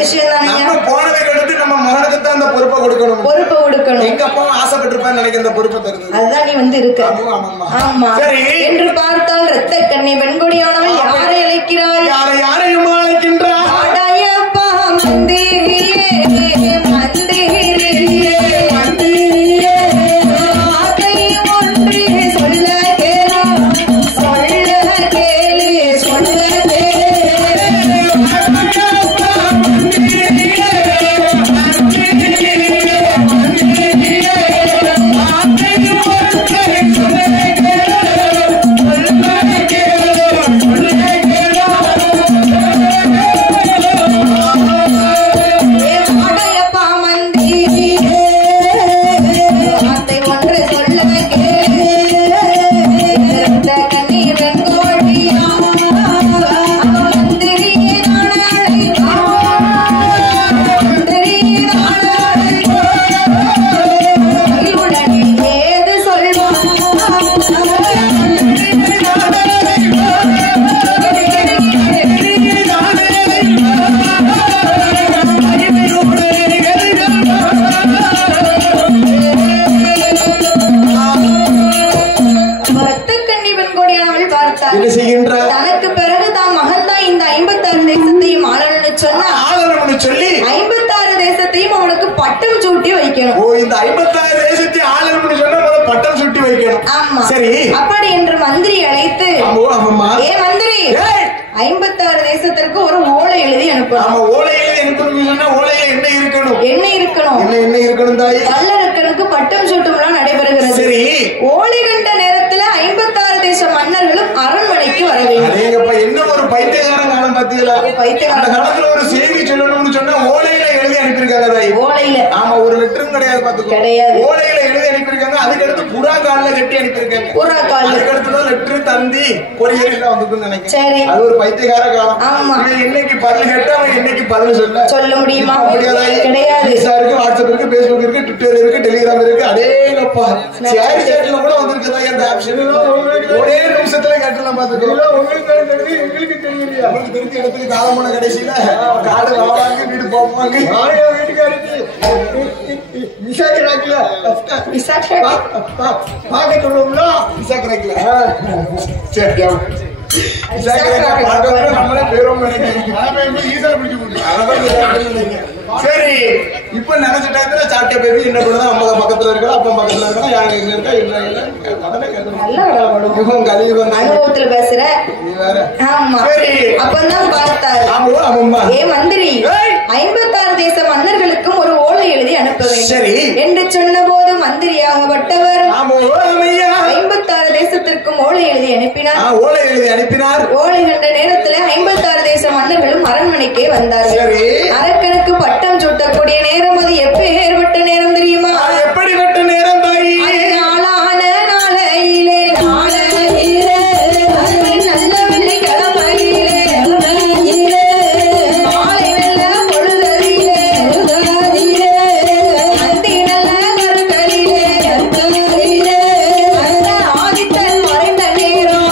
நம்ம போனதை கடுத்து நம்ம மகனுக்கு தான் அந்த பொறுப்பை கொடுக்கணும். எங்க அப்பா ஆசைப்பட்டிருப்பான்னு நினைக்கிற அந்த பொறுப்பை தருது. அதுதான் நீ வந்து இருக்க. ஆமா. என்று பார்த்தால் ரத்த கண்ணி வெண்கொடியானவன் யாரை அழைக்கிறாய்? யாரையும் அழைக்கின்றார். அடையப்பா மந்திரியே மந்திரியே மந்திரியே ஆசை ஒன்று சொல்ல கேளு சொல்ல கேளு சொல்ல தனக்கு பிறகு தான் மகன் தான் இந்த 56 தேசத்தையும் ஆளணும்னு ஆளணும்னு சொல்லி 56 தேசத்தையும் அவனுக்கு பட்டம் சூட்டி வைக்கணும். ஓ, இந்த 56 தேசத்தை ஆளணும்னு சொன்னா பட்டம் சுட்டி வைக்கணும். ஆமா, சரி. அப்படி என்று மந்திரி அழைத்து, ஏ மந்திரி, 56 தேசத்திற்கு ஒரு ஓலை எழுதி அனுப்பணும். ஆமா, ஓலை எழுதி அனுப்பணும்னு சொன்னா ஓலையில என்ன இருக்கணும்? என்ன இருக்கணும்? என்ன இருக்கணும் தாய்? வல்லரக்கனுக்கு பட்டம் சூட்டும் விழா நடைபெறுகிறது. சரி. ஓலை கண்ட நேரத்துல 56 தேச மன்னர்களும் அரண்மனைக்கு வர வேண்டும். என்ன ஒரு பைத்தியகாரன் காலம் பாத்தீங்களா? அந்த காலத்துல ஒரு செய்தி சொல்லணும்னு சொன்னா ஓலையில எழுதி அனுப்பியிருக்காங்க தாய். ஓலையில? ஆமா, ஒரு லெட்டரும் கிடையாது பாத்துக்கோ. கிடையாது. ஓலையில எழுதி அனுப்பியிருக்காங்க. அதுக்கு அடுத்து புறா கால்ல கட்டி அனுப்பியிருக்காங்க. புறா கால். அதுக்கு அடுத்து லெட்டர் தந்தி கொரியர் எல்லாம் வந்துட்டு நினைக்கிறேன். சரி, அது ஒரு பைத்தியகார காலம். ஆமா, இன்னைக்கு பதில் கேட்டா அவன் இன்னைக்கு பதில் சொல்ல முடியுமா? கிடையாது. இருக்கு, வாட்ஸ்அப் இருக்கு, பேஸ்புக் இருக்கு, ட்விட்டர் இருக்கு, டெலிகிராம் இருக்கு. அடேங்கப்பா, ஷேர் சேட்ல கூட வந்திருக்குதா இந்த ஆப்ஷன்? ஒரே நிமிஷத்துல கேட்டலாம் பாத்துக்கோ. உங்களுக்கு தெரியலையா? உங்களுக்கு தெரிஞ்ச இடத்துக்கு காலமான கடைசியில காடு வாங்க வீடு போவாங்க. வீட்டுக்காருக்கு விசாக்கிறாக்கல பார்க்க சொல்லுவோம்ல, விசாக்கிறாக்கல. சரி, நம்மளே பேரும் சரி. இப்ப நினைச்சிட்டாங்க சாப்பிட்ட பேபி என்ன பண்ணுதான் அம்மா பக்கத்துல இருக்கா, அப்பா பக்கத்துல இருக்கா, யாரு எங்க இருக்கா, அனுபவத்துல பேசுற அப்பதான் பார்த்தாரு. ஏ மந்திரி, 56 தேச மன்னர்களுக்கும் ஒரு ஓலை எழுதி அனுப்ப வேண்டும் என்று சொன்ன போது மந்திரியாகப்பட்டவர் 56 தேசத்திற்கும் ஓலை எழுதி அனுப்பினார். ஓலை கண்ட நேரத்துல 56 தேச மன்னர்களும் அரண்மனைக்கே வந்தார்கள். அரக்கனுக்கு பட்டம் சூட்டக்கூடிய நேரம் அது எப்ப ஏற்பட்ட நேரம் தெரியுமா? எப்படிப்பட்ட நேரம் தாயி? நாளான நாளையிலே நல்ல வெள்ளி கிழமையிலே மாலை வெள்ள பொழுதறியிலே அந்தி நல்ல கருக்கலிலே ஆதித்தன் மறைந்த நேரம்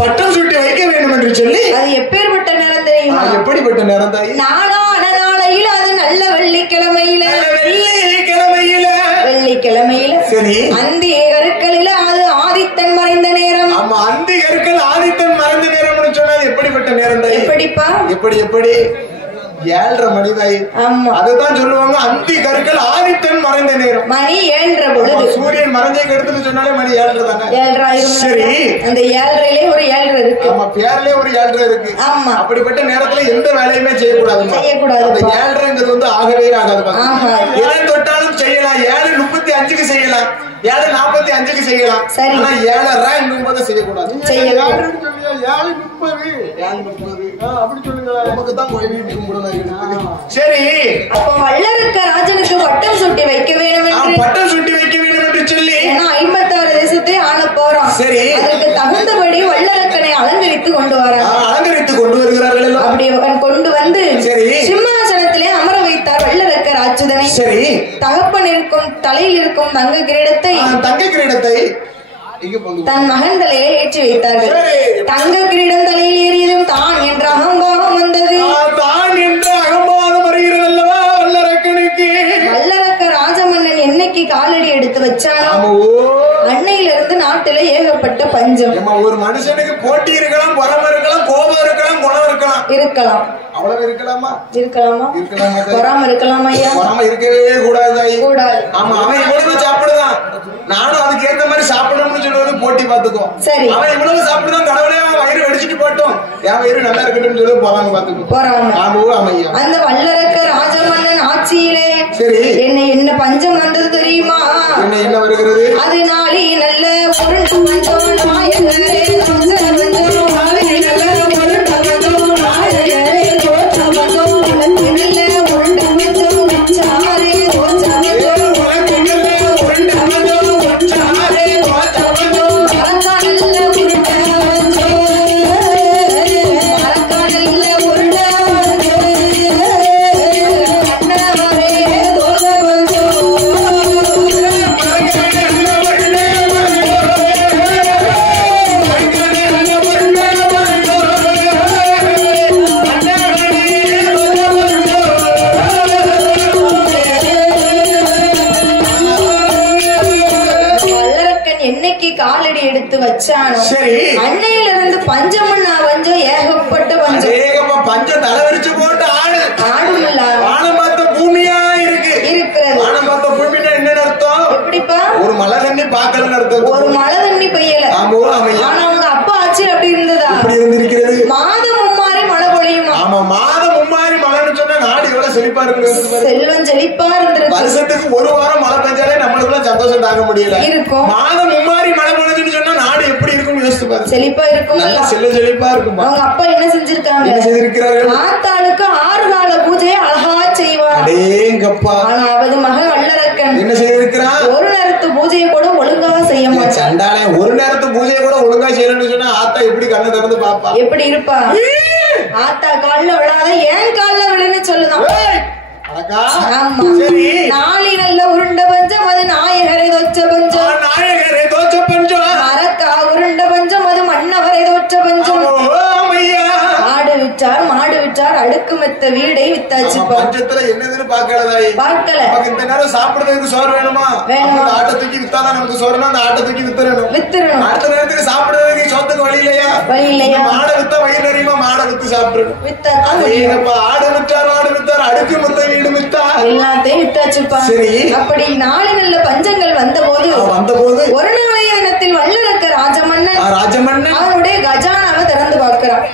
பட்டம் சூட்டி வைக்க வேண்டும் என்று சொல்லி அது எப்பேற்பட்ட நேரம் தெரியுமா? எப்படிப்பட்ட நேரம் தாயி? நாளான நாளையில் அது நல்ல வெள்ளிக்கிழமையில சரி, அந்தி கருக்களில அது ஆதித்தன் மறைந்த நேரம். ஆமா, அந்தி கருக்கள் ஆதித்தன் மறைந்த நேரம் சொன்னால் எப்படிப்பட்ட நேரம் தாயி? எப்படிப்பா? எப்படி 7:30 மணி தாயி. அதுதான் சொல்லுவாங்க அந்தி கருக்கள் ஆதித்தன் மறைந்த நேரம். மணி 7:30 பொழுது. சூரியன் மறைஞ்ச எடுத்துட்டு சொன்னாலே மணி 7:30 தானே. 7:30. சரி, அந்த 7:30லே ஒரு 7:30 இருக்கு. ஆமா, பேர்லயே ஒரு 7:30 இருக்கு. ஆமா, அப்படிப்பட்ட நேரத்துல எந்த வேலையுமே செய்யக்கூடாது. அந்த 7:30ங்கிறது வந்து ஆகவே ஆகாது. எதை தொட்டாலும் செய்யலாம். 7:35க்கு செய்யலாம், 7:45க்கு செய்யலாம். ஆனா 7:30 என்பது செய்யக்கூடாது. 7:30 அப்படி சொல்லுங்க. நமக்கு தான் கோயிலுக்கு கும்பிடணும். சரி, அப்ப வல்லரக்க ராஜனுக்கு பட்டம் சூட்டி வைக்க வேண்டும் என்று சொல்லி 56 தேசத்தை ஆள போறோம். சரி, அதற்கு தகுந்தபடி வல்லரக்கனை அலங்கரித்து கொண்டு வருகிறார்கள். அப்படி கொண்டு வந்து சிம்மாசனத்திலே அமர வைத்தார் வல்லரக்க ராஜுதனை. சரி, தகப்பன் இருக்கும் தலையில் இருக்கும் தங்க கிரீடத்தை தன் மகன் தலையை ஏற்றி வைத்தார்கள். தங்க கிரீடம் தலையில் ஏறியதும் தான் என்ற அகம்பாவம் வந்தது. வல்லரக்க ராஜமன்னன் என்னைக்கு காலடி எடுத்து வச்சானோ அன்னையிலிருந்து நாட்டில ஏகப்பட்ட பஞ்சம். ஒரு மனுஷனுக்கு போட்டி இருக்கலாம், பொறாம இருக்கலாம், கோபம் இருக்கலாம், குணம் இருக்கலாம். அவ்வளவு இருக்கலாமா? பொறாம இருக்கலாம் ஐயா. பொறாம இருக்கவே கூடாது. ஆமா, அவன் இவ்வளவு சாப்பிடுதான், நானும் அதுக்கு ஏத்த மாதிரி சாப்பிடணும்னு சொல்லுவது போட்டி பாத்துக்கோ. சரி, அவன் இவ்வளவு சாப்பிடுதான், கடவுளே அவன் வயிறு வெடிச்சிட்டு போட்டோம், என் வயிறு நல்லா இருக்கட்டும் சொல்லி போறாங்க பாத்துக்கோ. அந்த வல்லரக்க ராஜமன்னன் ஆட்சியிலே என்ன பஞ்சம் வந்தது தெரியுமா? என்ன வருகிறது? அதனாலே நல்ல உருண்டு பஞ்சம் நாயகரே பஞ்சம் நாளே நல்ல உருண்டு பஞ்சம் நாயகரே தோற்ற பஞ்சம் நல்ல உருண்டு பஞ்சம் உச்சாரே தோற்ற பஞ்சம் நல்ல உருண்டு பஞ்சம் உச்சாரே தோற்ற பஞ்சம் நல்ல உருண்டு பஞ்சம் சரி. அன்னையிலிருந்து பஞ்சமண்ணா பஞ்சம் ஏகப்பட்ட பஞ்சம். பஞ்சம் தலைவரிச்சு போட்டு ஆடும் இல்ல வானம் பார்த்த பூமியா இருக்கிறது. வானம் பார்த்த பூமின்னா என்ன அர்த்தம்? எப்படிப்பா? ஒரு மழை தண்ணி பாக்கலன்னு அர்த்தம். ஒரு மழை தண்ணி பெய்யல. ஆனா அவங்க அப்பா ஆட்சி அப்படி இருந்ததா? அப்படி இருந்திருக்கிறது. மாதம் மும்மாறி மழை பொழியுமா? ஆமா, மாதம் மும்மாறி மழைன்னு சொன்னா நாடு எவ்வளவு செழிப்பா இருக்கு. செல்வம் செழிப்பா இருந்திருக்கு. வருஷத்துக்கு ஒரு வாரம் மழை பெஞ்சாலே நம்மளுக்குள்ள சந்தோஷம் தாங்க முடியல. இருக்கும். மாதம் மும்மாறி மழை பொழிஞ்சுன்னு சொன்னா நாடு எப்படி இருக்கும் யோசிச்சு பாரு. செழிப்பா இருக்கும். நல்லா செழிப்பா இருக்கும். அவங்க அப்பா என்ன செஞ்சிருக்காங்க? என்ன செஞ்சிருக்கிறாரு? ஆத்தாளுக்கு 6 கால பூஜையை அழகா செய்வார். அடேங்கப்பா. ஆனா அவது மகன் வல்லரக்கன் என்ன செய்திருக்கிறான்? ஒரு நேரத்து பூஜையை கூட ஒழுங்கா செய்ய மாட்டான். சண்டாளே ஒரு நேரத்து பூஜையை கூட ஒழுங்கா செய்யணும்னு சொன்னா ஆத்தா எப்படி கண்ணை திறந்து பாப்பா? எப்படி இருப்பா? ஆத்தா கால்ல விழாத ஏன் கால்ல விழுன்னு சொல்லுதான். நாளை நல்ல உருண்ட பஞ்சம் அது நாயகரை தோச்ச பஞ்சம். நாயகரை தோச்ச பஞ்சம். மரக்கா உருண்ட பஞ்சம் அது மன்னவரை தோச்ச பஞ்சம். ஆடு விற்றார் மாடு விற்றார் அடுக்கு மெத்த வீடை வித்தாச்சு. பஞ்சத்துல என்னதுன்னு பார்க்கல. இந்த நேரம் சாப்பிடுறதுக்கு சோறு வேணுமா? ஆட்டை தூக்கி வித்தாதான் நமக்கு சோறுனா அந்த ஆட்டை தூக்கி வித்துறணும். அடுத்த நேரத்துக்கு சாப்பிடுறதுக்கு சோத்துக்கு வழி இல்லையா? மாடை வித்தா வயிறு நிறையுமா? மாடை வித்து சாப்பிடுறோம். ஆடு வித்தார் அடுக்கு மெத்த வீடு வித்தா எல்லாத்தையும் வித்தாச்சுப்பா. சரி. அப்படி நாளை நல்ல பஞ்சங்கள் வந்த போது ஒரு நாளைய தினத்தில் வல்லரக்க ராஜமன்னன் அவனுடைய கஜானாவை திறந்து பார்க்கிறான்.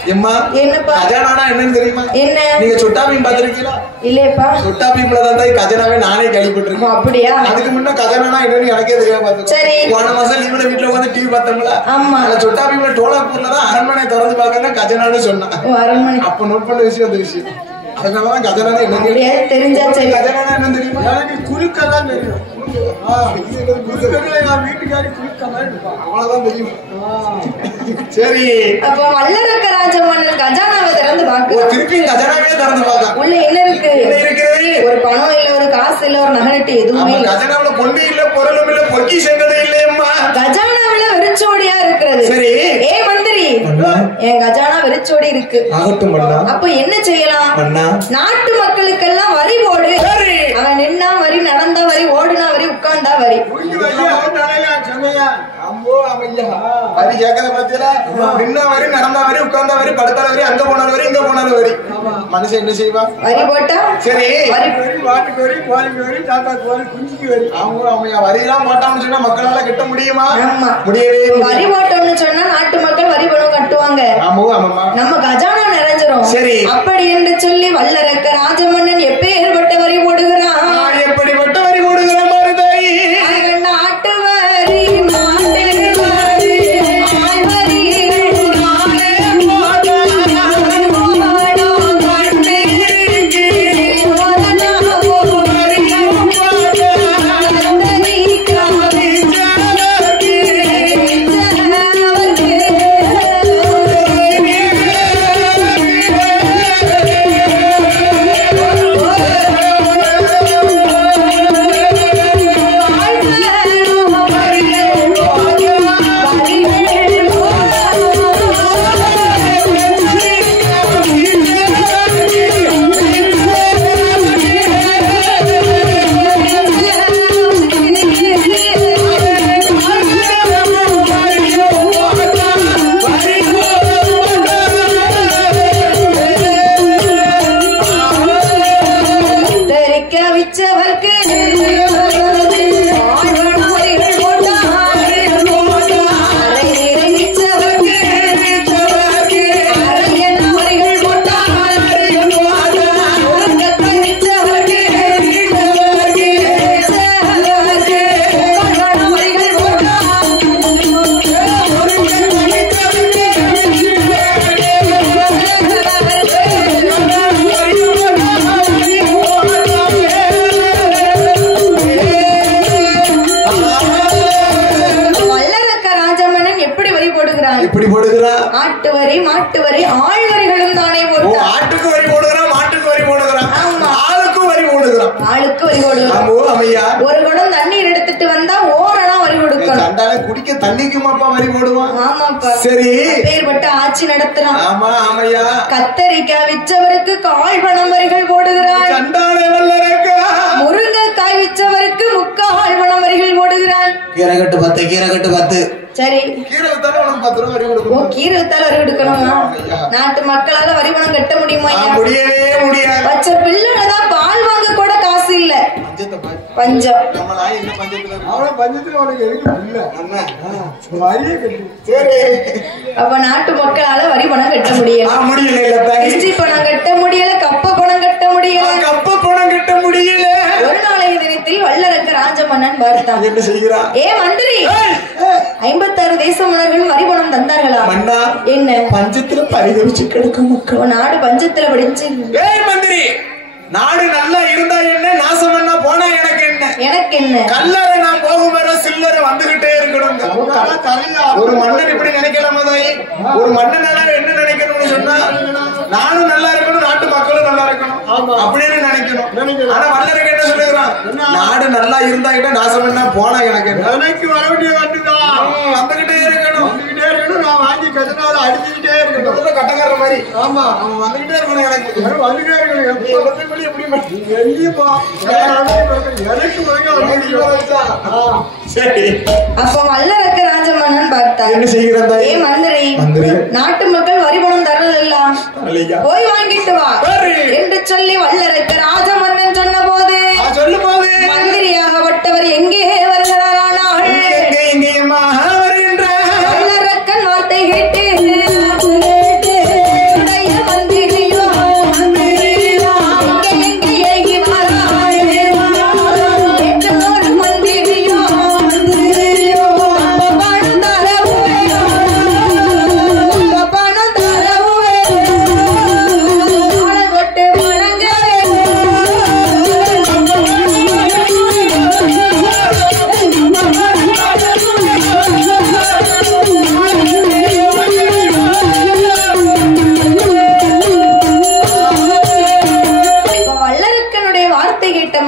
என்னப்பா கஜானா என்னன்னு தெரியுமா? என்ன? நீங்க சுட்டா மீன் பாத்திருக்கீங்களா? இல்லையப்பா. சுட்டா மீன்ல தான் கஜானாவே நானே கேள்விப்பட்டிருக்கேன். அப்படியா? அதுக்கு முன்ன கஜானா என்னன்னு எனக்கே தெரியாம பார்த்தேன். சரி. போன மாசம் லீவ்ல வீட்டுல உட்காந்து டிவி பார்த்தோம்ல. ஆமா. சுட்டா மீன்ல டோலாப்பூர்ல தான் அரண்மனை திறந்து பார்க்கங்க கஜானான்னு சொன்னான். அரண்மனை அப்ப நோட் பண்ண விஷயம் அந்த விஷயம். அதனாலதான் கஜானா என்ன தெரிஞ்சா சரி. கஜானா என்ன தெரியுமா? எனக்கு குலுக்கெல்லாம் தெரியும். வீட்டுக்காரி குலுக்கெல்லாம் அவ்வளவுதான் தெரியும். சரி. அப்ப வல்லரக்க ராஜமன்னன் கஜானாவை திறந்து பார்க்க திருப்பி கஜானாவே திறந்து பார்க்க உள்ள என்ன இருக்கு? ஒரு பணம் இல்ல, ஒரு காசு இல்ல, ஒரு நகனட்டு எதுவுமே இல்ல. கஜானாவுல பொண்ணு இல்ல, பொருளும் இல்ல, பொக்கிஷங்களும் இல்லையம்மா. கஜானாவுல வெறிச்சோடியா இருக்கிறது. சரி. ஏ மந்திரி, என் கஜானா வெறிச்சோடி இருக்கு. அப்ப என்ன செய்யலாம்? நாட்டு மக்களுக்கெல்லாம் வரி போடு. அவன் நின்னா வரி, நடந்தா வரி, ஓடுனா வரி, உட்கார்ந்தா வரி. நடந்தா வரி, உட்கார்ந்தா வரி, படுத்தால வரி, அங்க போனாலும் வரி, இங்க போனாலும் வரி. மனுஷன் என்ன செய்வா? வரி போட்டா சரி. வரி எல்லாம் போட்டான்னு சொன்னா மக்களால கட்ட முடியுமா? முடியவே. வரி போட்டோம்னு சொன்னா நாட்டு மக்கள் வரி பணம் கட்டுவாங்க. நம்ம கஜானா நிறைஞ்சிரும். சரி. அப்படி என்று சொல்லி வல்லரக்க ராஜமன்னன் எப்பேற்பட்ட வரி போடுகிறான்? எப்படிப்பட்ட வரி போடுகிறான்? நாட்டு வரி, ஆட்டு வரி, மாட்டு வரி, ஆள் வரிகளும் தானே போடுறான். ஆட்டுக்கு வரி போடுகிறான், மாட்டுக்கு வரி போடுகிறான், ஆளுக்கு வரி போடுகிறான். ஆளுக்கு வரி போடுகிறான். ஒரு குடம் தண்ணீர் எடுத்துட்டு வந்தா ஓரணா வரி கொடுக்கணும். சண்டால குடிக்க தண்ணிக்குமாப்பா வரி போடுவான். ஆமாப்பா. சரி. பேர்பட்ட ஆட்சி நடத்துறான். ஆமா ஆமையா. கத்தரிக்காய் விற்றவருக்கு கால் பணம் வரிகள் போடுகிறான். சண்டால வல்லரக்க. முருங்கைக்காய் விற்றவருக்கு முக்கால் பணம் வரிகள் போடுகிறான். கீரைகட்டு 10, கீரைகட்டு 10. சரி, கீரை வித்தாலும் உனக்கு 10 ரூபாய் வரி கொடுக்கணும். கீரை வித்தாலும் வரி கொடுக்கணுமா? நாட்டு மக்களால வரி பணம் கட்ட முடியுமா? முடியவே முடியாது. பச்சை பிள்ளைதான் பால் வாங்க கூட காசு இல்ல. பஞ்சம். அப்ப நாட்டு மக்களால வரி பணம் கட்ட முடியல. கிஸ்டி பணம் கட்ட முடியல, கப்ப பணம் கட்ட முடியல. ஒரு நாளைய தினத்தில் வல்லரக்க ராஜ மன்னன் பார்த்தான். என்ன செய்கிறான்? ஏ மந்திரி, 56 தேச மன்னர்கள் வரி பணம் தந்தார்களா? என்ன பஞ்சத்துல பரிதவிச்சு கிடக்கும் மக்கள். நாடு பஞ்சத்துல படிச்சு. மந்திரி, நாடு நல்லா இருந்தா என்ன, நாசம் என்ன போனா எனக்கு என்ன? எனக்கு என்ன? கல்லறை நான் போகும் வர சில்லறை வந்துகிட்டே இருக்கணும். ஒரு மன்னன் இப்படி நினைக்கலாமா தாயே? ஒரு மன்னனால என்ன நினைக்கணும்னு சொன்னா, நானும் நல்லா இருக்கணும், நாட்டு மக்களும் நல்லா இருக்கணும் அப்படின்னு நினைக்கணும். ஆனா வல்லருக்கு என்ன சொல்லுகிறான்? நாடு நல்லா இருந்தா கிட்ட நாசம் என்ன போனா எனக்கு எனக்கு வர வேண்டிய வந்துதான் வந்துகிட்டே இருக்கணும். நான் வாங்கி கதனால அடிச்சுக்கிட்டே இருக்கணும். கட்டக்கார மாதிரி. ஆமா, அவன் வந்துகிட்டே இருக்கணும். எனக்கு வந்துகிட்டே இருக்கணும். அப்ப வல்லரக்க ராஜ மன்னன் பார்த்தார். என்ன செய்கிறதா? ஏ மந்திரி, நாட்டு மக்கள் வரி பணம் தரல, போய் வாங்கிட்டு வா என்று சொல்லி வல்லரக்க ராஜ மன்னன் சொன்ன போது மந்திரியாகப்பட்டவர் எங்கே வருகிறாரானால் வல்லரக்கன் வார்த்தை கேட்டு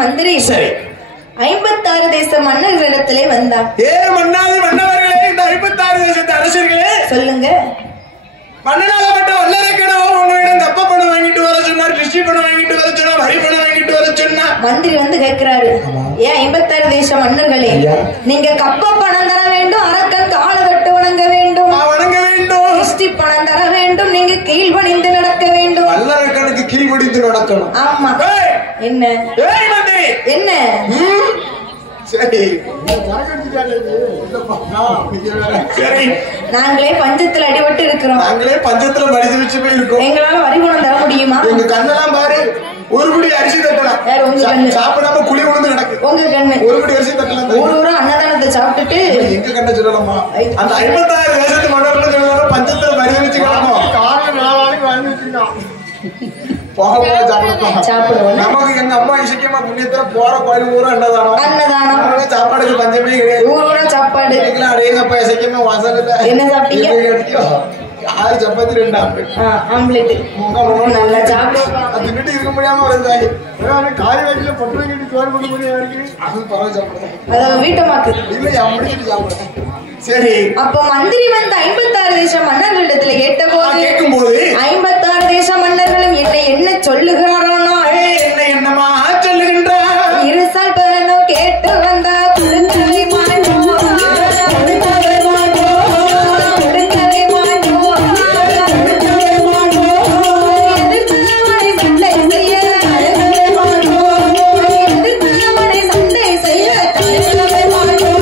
மந்திரி 56 தேச மன்னர்களிடத்திலே வந்தான். ஏ மன்னாதி மன்னவர்களே, இந்த 56 தேசத்து அரசர்களே, சொல்லுங்க. மன்னனாகப்பட்ட வல்லரக்கனோ உன்னிடம் கப்ப பணம் வாங்கிட்டு வர சொன்னார், கிருஷ்டி பணம் வாங்கிட்டு வர சொன்னார், வரி பணம் வாங்கிட்டு வர சொன்னார். மந்திரி வந்து கேட்கிறாரு, ஏன் 56 தேச மன்னர்களே, நீங்க கப்ப பணம் தர வேண்டும், அரக்கன் கால தொட்டு வணங்க வேண்டும், கிருஷ்டி பணம் தர வேண்டும், நீங்க கீழ்பணிந்து நடக்க வேண்டும். வல்லரக்கனுக்கு கீழ்படிந்து நடக்கணும். ஆமா. என்ன என்ன? சரி, நாங்களே பஞ்சத்துல அடிபட்டு இருக்கிறோம். நாங்களே பஞ்சத்துல மடிச்சு வச்சு போய் இருக்கோம். எங்களால வரி பணம் தர முடியுமா? எங்க கண்ணெல்லாம் பாரு, ஒரு குடி அரிசி தட்டலாம், சாப்பிடாம குழி விழுந்து கிடக்கு. உங்க கண்ணு ஒரு குடி அரிசி தட்டலாம். ஊரூரா அன்னதானத்தை சாப்பிட்டுட்டு எங்க கண்ண சொல்லலாமா? அந்த 56 தேசத்து மன்னர்கள் சொல்லுவாங்க, பஞ்சத்துல மடிச்சு வச்சு கிடக்கும். காரணம் நாளாளைக்கு வாங்கி வச்சிருக்கான். நமக்கு எங்க அம்மா இசைக்கமா புண்ணியத்துல போற கோயில் ஊரா அன்னதானம். சாப்பாடுக்கு பஞ்சமே கிடையாது. ஊரோட சாப்பாடு அடையப்பா இசைக்கமா வாசல் இல்ல. என்ன சாப்பிட்டீங்க? 6 சப்பாத்தி 2 ஆம்லெட். நல்லா சாப்பிட்டு தின்னுட்டு இருக்க முடியாம வருதாய். காய் வயசுல பொட்டு வாங்கிட்டு சோறு பண்ண முடியாது. அது பரவாயில்ல சாப்பிடுறேன். அதாவது வீட்டமாக்கு இல்ல முடிச்சுட்டு சாப்பிடுறேன். சரி, அப்ப மந்திரி வந்து 56 தேச மன்னர்களிடத்துல கேட்டபோது 56 தேச மன்னர்களும் என்ன சொல்லுகிறாரானால் என்னமா சொல்லுகின்றார்? இருசால் பரணும் கேட்டு வந்தா கொடுக்கவே மாட்டோம், கொடுக்கவே மாட்டோம், கொடுக்கவே மாட்டோம், கொடுக்கவே மாட்டோம், எதிர்த்தவனை சண்டை செய்ய தடுக்கவே மாட்டோம், எதிர்த்தவனை சண்டை செய்ய தடுக்கவே மாட்டோம்.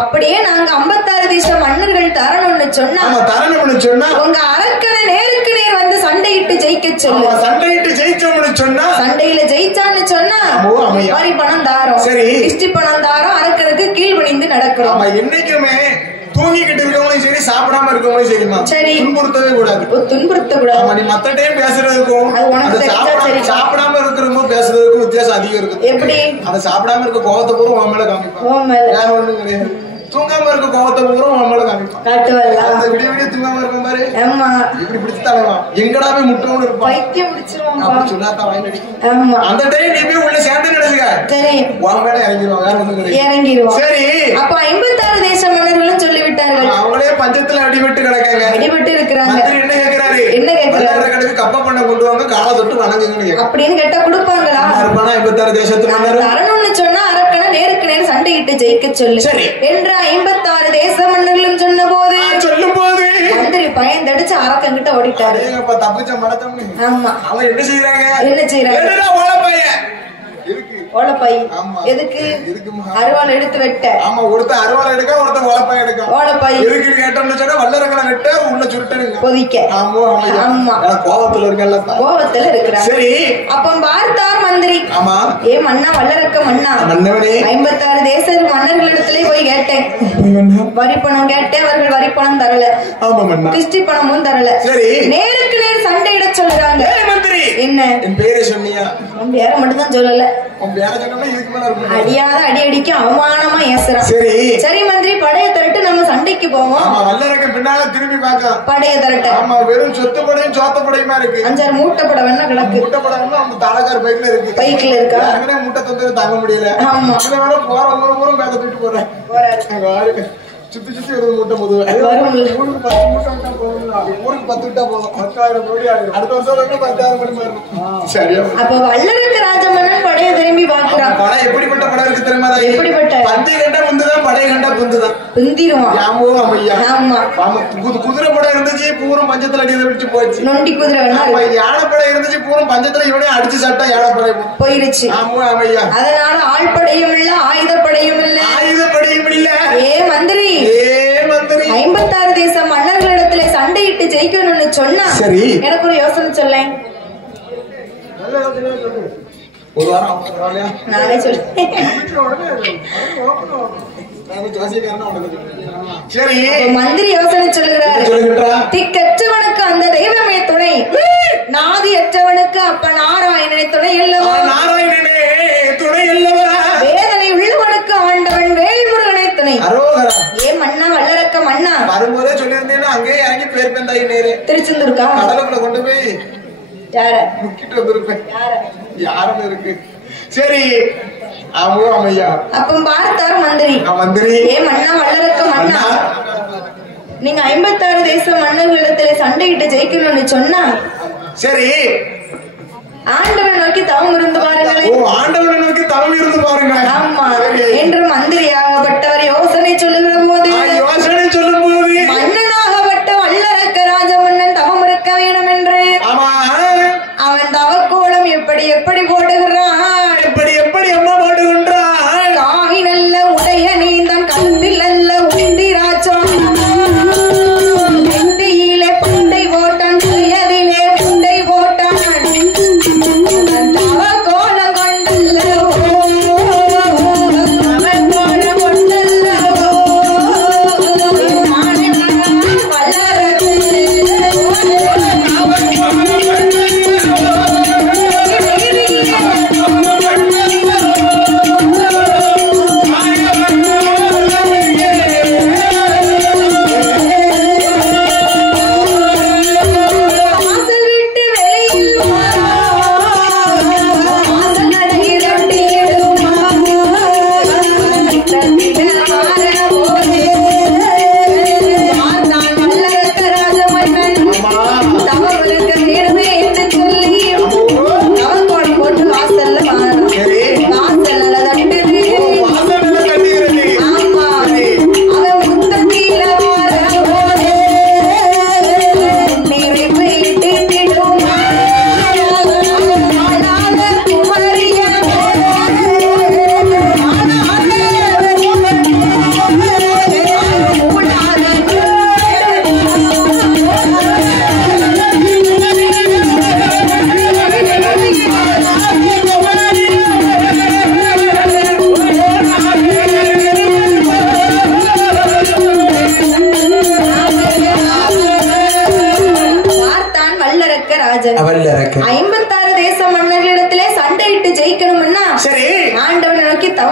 அப்படியே நாங்க 56 தேச மன்னர்கள் தரணும்னு சொன்னா உங்க அரக்கனை நேருக்கு நேர் வந்து சண்டையிட்டு ஜெயிக்க சொல்லு. சண்டையிட்டு ஜெயிச்சோம்னு சொன்னா சண்டையில ஜெயிச்சான்னு சொன்னா வரி பணம் தாரோம், கிஷ்டி பணம் தாரோம், அரக்கனுக்கு கீழ்பணிந்து நடக்கிறோம். என்னைக்குமே தூங்கிக்கிட்டு இருக்கவங்களும் சரி, சாப்பிடாம இருக்கவங்களும் சரிமா, சரி, துன்புறுத்தவே கூடாது. துன்புறுத்த கூடாது. நீ மத்த டைம் பேசுறதுக்கும் சாப்பிடாம இருக்கிறவங்க பேசுறதுக்கும் வித்தியாசம் அதிகம் இருக்கு. எப்படி? அதை சாப்பிடாம இருக்க கோவத்தை பூரா உன் மேல காமிப்பான், வேற ஒண்ணும் கிடையாது. தூங்காம இருக்க கோவத்தை பூரா உன் மேல காமிப்பான். விடிய விடிய தூங்காம இருக்கும் பாரு, இப்படி பிடிச்சு தலைவா எங்கடா போய் முட்டோன்னு இருப்பான், பைத்தியம் பிடிச்சிருவான். அப்படி சொல்லாதான் வாங்கி அடிக்கும். அந்த டைம் நீ போய் உள்ள சேர்ந்து நினைச்சுக்க, சரி, உன் மேல இறங்கிடுவான், வேற ஒண்ணும் கிடையாது, இறங்கிடுவான். சரி, அப்ப 56 தேச மன்னர்களும் சொல்லிவிட்டார்கள். அவங்களே பஞ்சத்துல அடிபட்டு கிடக்காங்க, அடிபட்டு இருக்கிறாங்க. என்ன கேக்குறாரு? என்ன கேக்குறாரு? கடைக்கு கப்ப பண்ண கொண்டு வாங்க, காலை தொட்டு வணங்குங்க அப்படின்னு கேட்டா கொடுப்பாங்களா? 56 தேசத்து மன்னர் அரணும்னு சொன்னா அரக்கனை நேருக்கு நேர் சண்டையிட்டு ஜெயிக்க சொல்லு. சரி என்ற 56 தேச மன்னர்களும் சொன்ன போது மந்திரி பயந்தடிச்சு அரக்கன் கிட்ட ஓடிட்டாரு. தப்பிச்ச மடத்தம்னு. ஆமா, அவன் என்ன செய்யறாங்க? என்ன செய்யறாங்க? ஓலப்பை. எதுக்கு? அருவாள் எடுத்து வெட்ட. ஆமா, ஒருத்தன் அருவாள் எடுக்க, ஒருத்தன் ஓலப்பை எடுக்க. ஓலப்பை எதுக்கு கேட்டோம்னு சொன்னா வல்லரக்கனை வெட்ட, உள்ள சுருட்டனுங்க, பொதிக்க. ஆமா, கோவத்துல இருக்கல, கோவத்துல இருக்கிறான். சரி, அப்ப பார்த்தார் மந்திரி. ஆமா, ஏ மன்னா, வல்லரக்க மன்னா, மன்னவனே, 56 தேச மன்னர்களிடத்திலே போய் கேட்டேன், வரி பணம் கேட்டேன், அவர்கள் வரி பணம் தரல. ஆமா மன்னா, கிஷ்டி பணமும் தரல. சரி, நேருக்கு நேர் சண்டையிட சொல்றாங்க. மந்திரி என்ன? என் பேரை சொன்னியா? உன் பேரை மட்டும் தான் சொல்லல. அடியாத அடி அடிக்க அவமானமா ஏசுறான். சரி சரி மந்திரி, படைய திரட்டு, நம்ம சண்டைக்கு போவோம். வல்லரக்க பின்னால திரும்பி பார்க்க படைய திரட்ட. ஆமா, வெறும் சொத்து படையும் சோத்த படையுமா இருக்கு. 5-6 மூட்டை படை வேணா கிடக்கு. மூட்டை படை நம்ம தாளக்கார் பைக்ல இருக்கு, பைக்ல இருக்கா? அங்கனே மூட்டை தொந்தரவு தாங்க முடியல. ஆமா, இத வர போற ஊரும் பேக்க தூக்கிட்டு போறேன். போறாரு சுத்தி சுத்தி ஒரு மூட்டை போதும். ஊருக்கு 10 மூட்டை விட்டா போதும், ஊருக்கு 10 விட்டா போதும், 10,000 கோடி ஆயிடும். அடுத்த வருஷம் 10,000 கோடி மாறும். சரியா? அப்ப வல்லரக்க ராஜமன்னன் படைய திரும்பி பாக்குறான். படை எப்படிப்பட்ட படம் இருக்கு தெரியுமா? எப்படிப்பட்ட? பந்தி கண்டா முந்துதான், படை கண்டா புந்துதான், புந்திருவான். ஆமோ ஐயா. ஆமா, குதிரை படம் இருந்துச்சு, பூரம் பஞ்சத்துல அடி விட்டு போச்சு. நொண்டி குதிரை வேணா. யானை படம் இருந்துச்சு, பூரம் பஞ்சத்துல இவனே அடிச்சு சாப்பிட்டா யானை படை போயிருச்சு. ஆமோ ஐயா. அதனால ஆள் படையும் இல்ல, ஆயுத படையும் இல்ல, ஆயுதப்படையும் இல்ல. ஏ மந்திரி, 56 தேச மன்னர்களிடத்துல சண்டையிட்டு ஜெயிக்கணும்னு சொன்னா, சரி, எனக்கு ஒரு யோசனை சொல்லேன். ஒரு வாரம் நானே சொல்றேன். மந்திரி யோசனை சொல்லுகிறார். திக்கற்றவனுக்கு அந்த தெய்வமே துணை, நாதியற்றவனுக்கு அப்ப நாராயணனை துணை அல்லவா? நாராயணனே துணை அல்லவா? வேதனை உள்ளவனுக்கு ஆண்டவன் வேல்முருகனை துணை. ஏ மன்னா, வல்லரக்க மன்னா, வரும்போதே சொல்லியிருந்தேன்னா அங்கேயே இறங்கி பேர் பெந்தாயி நேரு திருச்செந்தூர்க்கா கடலுக்குள்ள கொண்டு போய் யார முக்கிட்டு வந்திருப்பேன். யாருன்னு இருக்கு. சரி, அப்ப பார்த்தாரு மந்திரி. மந்திரி, ஏ மன்னா, வல்லரக்க மன்னா, நீங்க 56 தேச மன்னர்களிடத்துல சண்டையிட்டு ஜெயிக்கணும்னு சொன்னா, சரி, ஆண்டவனை நோக்கி தவம் இருந்து பாருங்களேன். ஓ, ஆண்டவனை நோக்கி தவம் இருந்து பாருங்க. ஆமா என்று மந்திரியாகப்பட்டவர் யோசனை சொல்லுகிற போது, யோசனை சொல்லும் போது மன்னனாகப்பட்ட வல்லரக்க ராஜமன்னன் தவம் இருக்க வேணும் என்று அவன் தவக்கோலம் எப்படி எப்படி போடுகிறான், எப்படி எப்படி அம்மா போடுகின்றான். காகி நல்ல உடைய நீந்தன் கந்தில் அல்ல உந்திராச்சம், நெத்தியிலே பண்டை போட்டான், கையதிலே பண்டை போட்டான், தவக்கோலம் கொண்டல்ல, அவன் கோலம் கொண்டல்ல,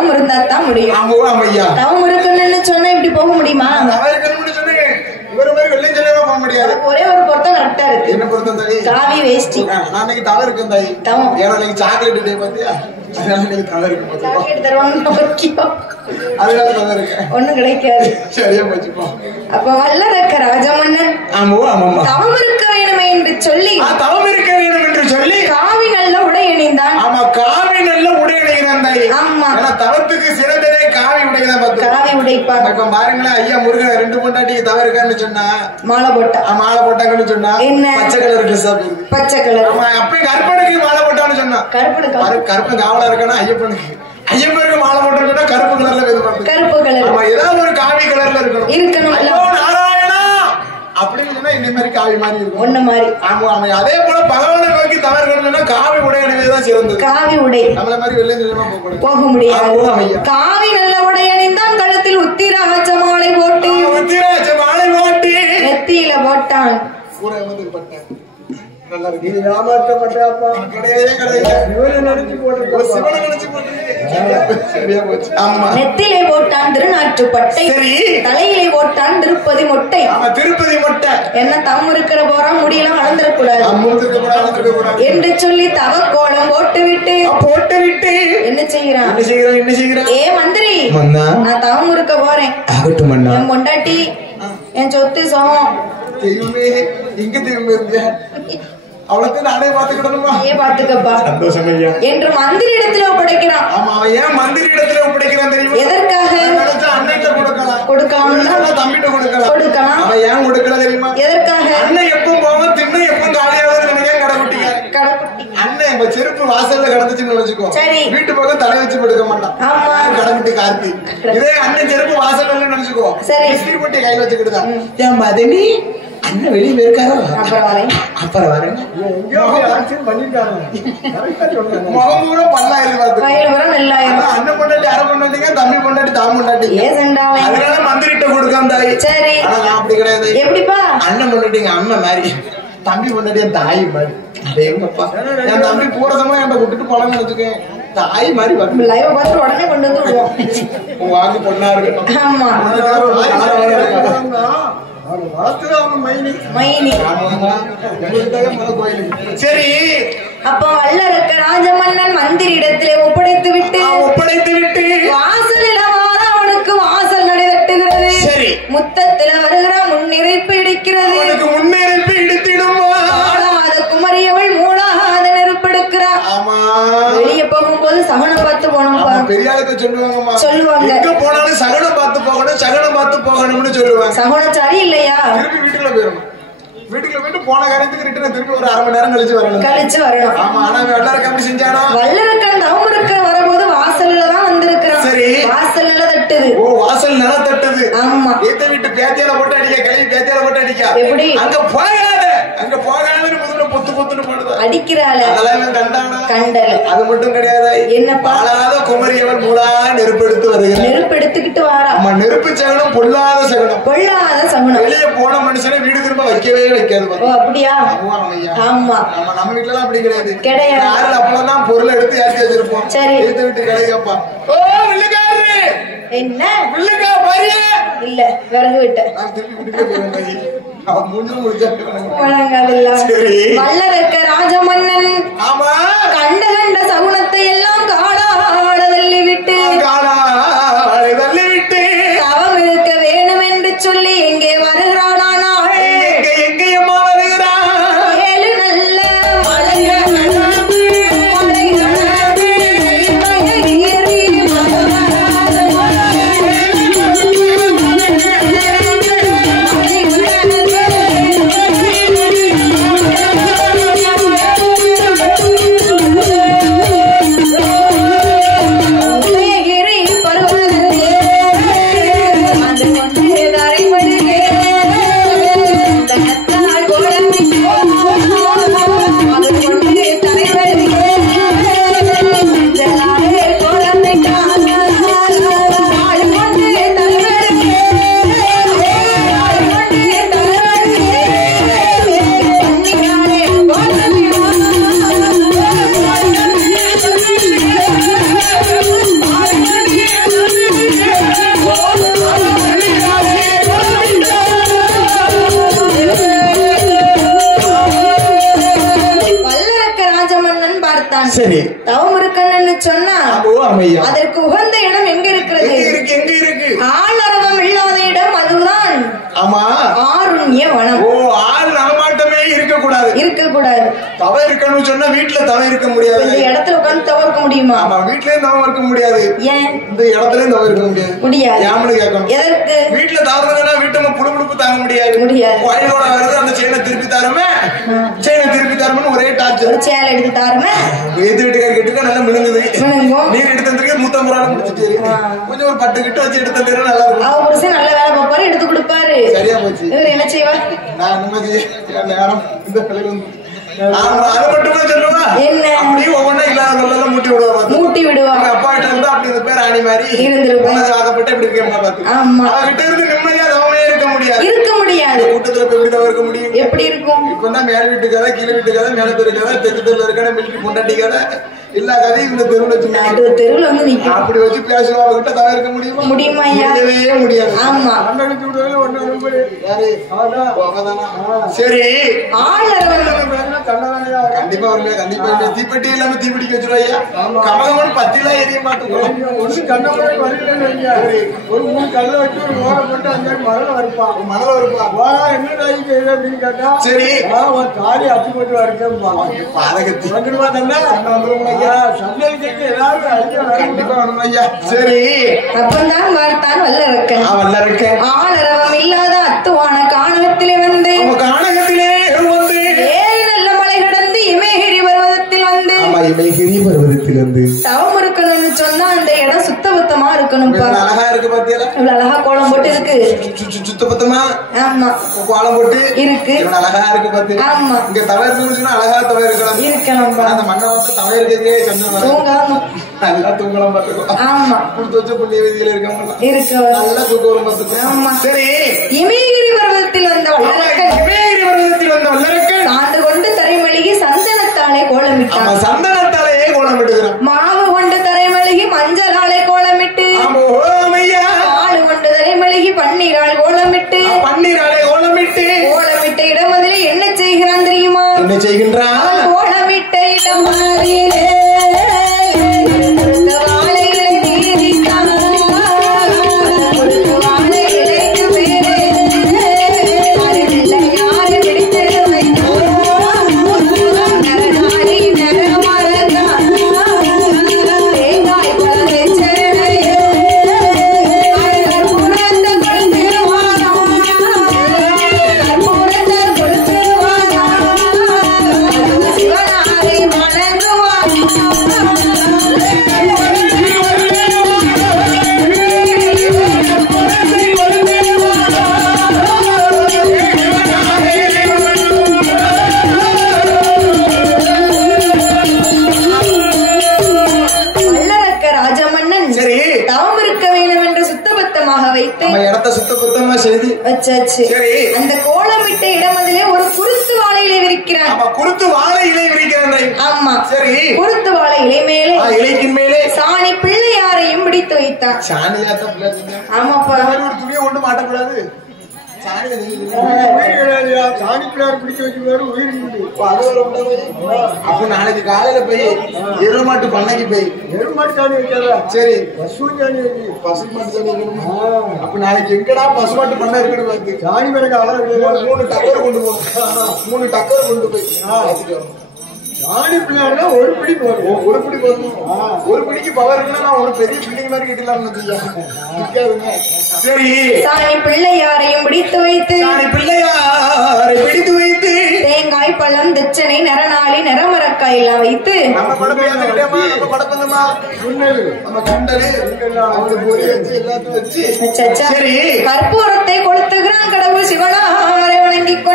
தவம் இருந்தா தான் முடியும். தவம் இருக்குன்னு சொன்னா இப்படி போக முடியுமா? ஒரே ஒரு பொருத்தம் கரெக்டா இருக்கு. என்ன பொருத்தம்? காவி வேஷ்டி. நாளைக்கு தவம் இருக்கு தாய். தவம் ஏன்னா சாக்லேட் டே பாத்தியா? சாக்லேட் தருவாங்க. ஒண்ணும் கிடைக்காது. சரியா போச்சுப்பா. அப்ப வல்லரக்க ராஜமன்னன் தவம் இருக்க வேணுமே என்று சொல்லி காவி நல்ல உடை அணிந்தான். ஆமா, காவி நல்ல உடை அணிகிறான் தாய். ஆமா, தவத்துக்கு சிறந்ததே காவி உடைதான். காவி உடைப்பா பாருங்களேன். ஐயா முருகன் 2 பொண்டாட்டிக்கு தவறு இருக்கான்னு சொன்னா மாலை போட்டா. மாலை போட்டாங்கன்னு சொன்னா என்ன பச்சை கலர் ட்ரெஸ். பச்சை கலர். ஆமா, அப்ப கருப்பனுக்கு மாலை போட்டான்னு சொன்னா கருப்பு காவலா இருக்கானா ஐயப்பனுக்கு மாலை போட்டா கருப்பு கலர்ல வேணும். கருப்பு கலர். ஆமா, ஏதாவது ஒரு காவி கலர்ல இருக்கணும். நாராயணா அப்படின்னு சொன்னா இந்த மாதிரி காவி மாதிரி இருக்கும். ஒண்ணு மாதிரி. ஆமா ஆமா. அதே போல பகவானை நோக்கி தவறு கட்டணும்னா காவி உடை அணிவதுதான் சிறந்தது. காவி உடை. நம்மள மாதிரி வெள்ளை நிறமா போக முடியாது. காவி நல்ல உடை அணிந்தான். கழுத்தில் உத்திராட்ச மாலை போட்டு நெத்தியில போட்டான். நெத்திலே போட்டான் திருநாட்டுப்பட்டை, தலையிலே போட்டான் திருப்பதி மொட்டை. திருப்பதி மொட்டை என்ன தம் இருக்கிற போறோம் முடியலாம் வளர்ந்துடக்கூடாது என்று சொல்லி தவக்கோலம் போட்டுவிட்டு என்ன செய்யறான்? ஏ மந்திரி, நான் தவம் இருக்க போறேன். என் பொண்டாட்டி என் சொத்து சோகம் அவளுக்கு நானே பாத்துக்கிடணுமா? ஏன் பாத்துக்கப்பா. சந்தோஷம் ஐயா என்று மந்திரி இடத்துல ஒப்படைக்கிறான். ஆமா, ஏன் மந்திரி இடத்துல ஒப்படைக்கிறான் தெரியுமா? எதற்காக? அண்ணன்கிட்ட கொடுக்கலாம், தம்பிட்ட கொடுக்கலாம். அவன் ஏன் கொடுக்கல தெரியுமா? எதற்காக? அண்ணன் எப்பவும் போவோம், திண்ணை எப்பவும் காலியாவது நினைக்க கடைக்குட்டிங்க. அண்ணன் இப்ப செருப்பு வாசல்ல கிடந்துச்சுன்னு வச்சுக்கோ, வீட்டு பக்கம் தலை வச்சு படுக்க மாட்டான். ஆமா, கடைக்குட்டி கார்த்தி. இதே அண்ணன் செருப்பு வாசல்ல நினைச்சுக்கோ, இஸ்திரி போட்டி கையில வச்சுக்கிட்டுதான். ஏன் மதனி அண்ணன் வெளியே போயிருக்காரோ? அப்புறம் வரேன். முகம் பூரா பல்லாயிரம் அண்ணன் பொண்டாட்டி அரை பொண்டாட்டிங்க, தம்பி பொண்டாட்டி தாம் பொண்டாட்டிங்க. அதனால மந்திரிட்ட கொடுக்காம தாய். சரி, நான் அப்படி கிடையாது. எப்படிப்பா? அண்ணன் பொண்டாட்டிங்க அண்ணன் மாதிரி, தம்பி பொண்டாட்டி என் தாய் மாதிரி. எங்கப்பா என் தம்பி பூரசமா என்கிட்ட விட்டுட்டு போலான்னு வச்சுக்கேன். தாய் மாதிரி உடனே கொண்டு வந்து விடுவோம். வாங்கி பொண்ணா இருக்கட்டும். ஆமா, சரி. அப்ப வல்லரக்க ராஜமன்னன் மந்திரி இடத்திலே ஒப்படைத்து விட்டு வாசலில் அவனுக்கு வாசல் நடை தட்டுகிறது. சரி, முத்தத்தில் வருகிற முன்னிறைப்பு இடிக்கிறது. முன்னிறைப்பு இடித்திடும் குமரியவள் மூலாத நெருப்பு எடுக்கிறார். வெளியே போகும்போது சகனம் பார்த்து போனோம். பெரியாளுக்கு சொல்லுவாங்க எங்க போனாலும் சகனம் பார்த்து போகணும், சகனம் பார்த்து போகணும்னு சொல்லுவாங்க. சகனம் சரி இல்லையா? திருப்பி வீட்டுல போயிடணும். வீட்டுல போயிட்டு போன காரியத்துக்கு ரிட்டர்ன் திருப்பி ஒரு 1/2 மணி நேரம் கழிச்சு வரணும். ஆமா, ஆனா வல்லரக்க அப்படி செஞ்சானா? வல்லரக்கன் தவம் இருக்க வரும்போது வாசல்ல தான் வந்திருக்கிறான். சரி, வாசல்ல தட்டுது. ஓ, வாசல் நல்லா தட்டுது. ஆமா, ஏத்த வீட்டு பேத்தியால போட்டு அடிக்க, கிளவி பேத்தியால போட்டு அடிக்க. எப்படி? அங்க போகாத, அங்க போகாதன்னு முதல்ல பொத்து பொத்துன்னு போடுது. அடிக்கிறாள. அதெல்லாம் கண்டானா? கண்டல. அது மட்டும் கிடையாது. என்னப்பா? ஆளாத குமரியவன் மூலா நெருப்பு எடுத்து வருகிறான். நெருப்பு எடுத்துக்கிட்டு வாரா. ஆமா, நெருப்பு சகனம் பொல்லாத சகனம். பொல்லாத சகனம். வெளியே போன மனுஷனை வீடு திரும்ப வைக்கவே வைக்காது. ஓ, அப்படியா? ஆமா, நம்ம வீட்டுல எல்லாம் அப்படி கிடையாது. கிடையாது. அப்பதான் பொருளை எடுத்து யாருக்கு வச்சிருப்போம். சரி, எடுத்து விட்டு கிடைக்கப்பா. ஓ, வில்லுக்காரரு என்ன வில்லுக்கா பாரியா? இல்ல, விறகு விட்ட. வல்லரக்க ராஜமன்னன் கண்ட கண்ட சகுனத்தை எல்லாம் காடாட தள்ளிவிட்டு தவம் இருக்க வேணும் என்று சொல்லி எங்கே வருகிறான். சரி. தவம் இருக்கணும்னு சொன்னா அதற்கு உகந்த இடம் எங்க இருக்கிறது? எங்க இருக்கு? ஆளரவம் இல்லாத இடம் அதுதான். ஆமா, ஆருண்ய வனம். ஆள் நடமாட்டமே இருக்கக்கூடாது. இருக்கக்கூடாது. தவம் இருக்கணும்னு சொன்னா வீட்டுல தவம் இருக்க முடியாது. இந்த இடத்துல உட்கார்ந்து தவம் இருக்க முடியுமா? ஆமா, வீட்லயும் தவம் இருக்க முடியாது. ஏன்? இந்த இடத்துலயும் தவம் இருக்க முடியாது. முடியாது. யாமனு கேட்கணும். எதற்கு? வீட்டுல தவறுனா வீட்டுல புழுப்புழுப்பு தாங்க முடியாது. கோயிலோட வருது, அந்த செயினை திருப்பி தாருமே, செயினை திருப்பி தாருமே ஒரே டார்ச்சர். சேலை எடுத்து தாருமே, எது வீட்டுக்காரி கிட்ட நல்லா மினுங்குது. நீர் எடுத்து வந்துருக்கு 150 ரூபாய் முடிச்சுட்டு கொஞ்சம் ஒரு 10 கிட்ட வச்சு எடுத்து தந்துரு நல்லா இருக்கும். அவ புருஷன் நல்ல வேலை பார்ப்பாரு, எடுத்து கொடுப்பாரு. சரியா போச்சு. இவர் என்ன செய்வா? நான் நிம்மதி நேரம் இந்த பிள்ளைகள் அது மட்டுமா சொல்லுவா? என்ன அப்படி ஒவ்வொன்னா இல்லாத மூட்டி விடுவா. மூட்டி விடுவா. அப்பா கிட்ட இருந்து அப்படி இந்த பேர் ஆணி மாதிரி இருந்திருப்பேன். இப்படி இருக்க பார்த்து அவகிட்ட இருந்து நிம்மதியா தவமே இருக்க முடியாது. இருக்க முடியாது. கூட்டத்துல போய் எப்படி தவம் இருக்க முடியும்? எப்படி இருக்கும்? இப்பதான் மேல் வீட்டு கதை, கீழே வீட்டு கதை, மேல தெரு கதை, தெற்கு தெருல இருக்க மில்கி பொண்டாட்டி கதை, எல்லா கதையும் இந்த தெருவில் வச்சு தெருவில் வந்து நிக்கும். அப்படி வச்சு பேசுவா. அவகிட்ட தவம் இருக்க முடியுமா? முடியுமா? முடியாது. ஆமா. சரி, கண்டிப்பா வருங்க. கண்டிப்பா தீப்பெட்டி இல்லாம தீப்பிடிக்க வச்சிருவாயா? கமகமன் 10 எரிய மாட்டோம். ஒரு கண்ணை ஒரு 3 கல்ல வச்சு ஒரு ஓரம் போட்டு அந்த மணல வருப்பா. மணல வருப்பா. என்ன அப்படின்னு கேட்டா, சரி காரி அச்சு போட்டு வரைக்கும் பாதகத்தி வந்துடுவா. தந்தா வந்துருவோம். சரி, அப்பந்தான் வார்த்தான் வல்லரக்கன். ஆளரவம் இல்லாத அத்துவான கானகத்திலே வந்து ஏழு நல்ல மலை கடந்து இமயகிரி பர்வதத்தில் வந்து தவம் இருக்கணும்னு சொன்னா அந்த இடம் சுத்தபத்தமா இருக்கணும். அழகா இருக்கு பாத்தியா? இவ்வளவு அழகா கோலம் போட்டு இருக்கு. சுத்தபத்தமா. ஆமா, கோலம் போட்டு இருக்கு. அழகா இருக்கு பாத்தியா? ஆமா. இங்க தவம் இருக்கணும்னு அழகா தவம் இருக்கணும். அந்த மண்ணை வந்து தவம் இருக்கிறதே தூங்கலாம். நல்லா தூங்கலாம் பாத்துக்கோ. ஆமா, கொடுத்து வச்ச புண்ணிய வீதியில இருக்க இருக்கு. நல்லா தூக்கம் பாத்துக்கோ. ஆமா. சரி, இமயகிரி பர்வதத்தில் வந்த வல்லரக்கன் ஆண்டு கொண்டு தரைமளிகை சந்தனத்தாலே கோலமிட்டான். சந்தனத்தாலே கோலமிட்டுகிறான். மாவு கொண்டு தரைமளிகை மஞ்சளாலே கோலமிட்டு, ஆளு கொண்டு தரைமளிகை பன்னீரால் கோலமிட்டு, கோலமிட்ட இடமதிலே என்ன செய்கிறான் தெரியுமா? என்ன செய்கின்றான்? கோலமிட்ட இடமதிலே அந்த கோலமிட்ட இடமதிலே ஒரு குருத்து வாழை இலை விரிக்கிறான். குருத்து வாழை இலை விரிக்கிறான். ஆமா, சரி. குருத்து வாழை இலை மேலே, இலைக்கின் மேலே சாணி பிள்ளையாரையும் பிடித்து வைத்தான். ஆமாப்பா, ஒரு துணியை கொண்டு மாட்டக்கூடாது. அப்ப நாளைக்கு காலையில போய் எருமாட்டு பண்ணைக்கு போய் எருமாட்டு சாணி வைக்காதா? சரி, பசுமாட்டு சாணி வைக்கணுமா? அப்ப நாளைக்கு எங்கடா பசுமாட்டு பண்ணை இருக்குன்னு பார்த்து சாணி பிறகு 3 டக்கர் கொண்டு போ. 3 டக்கர் கொண்டு போய் சாணி பிள்ளையாருன்னா ஒரு பிடி போதும். ஒரு பிடி போதும். ஒரு பிடிக்கு பவர் இருக்குன்னா நான் ஒரு பெரிய பில்டிங் மாதிரி கட்டலாம்னு. சரி, சாணி பிள்ளையாரையும் பிடித்து வைத்து தேங்காய் பழம் தட்சணை நரநாளி நரமரக்காய் எல்லாம் வைத்து கற்பூரத்தை கொளுத்துகிறான். கடவுள் சிவனாரை வணங்கிக்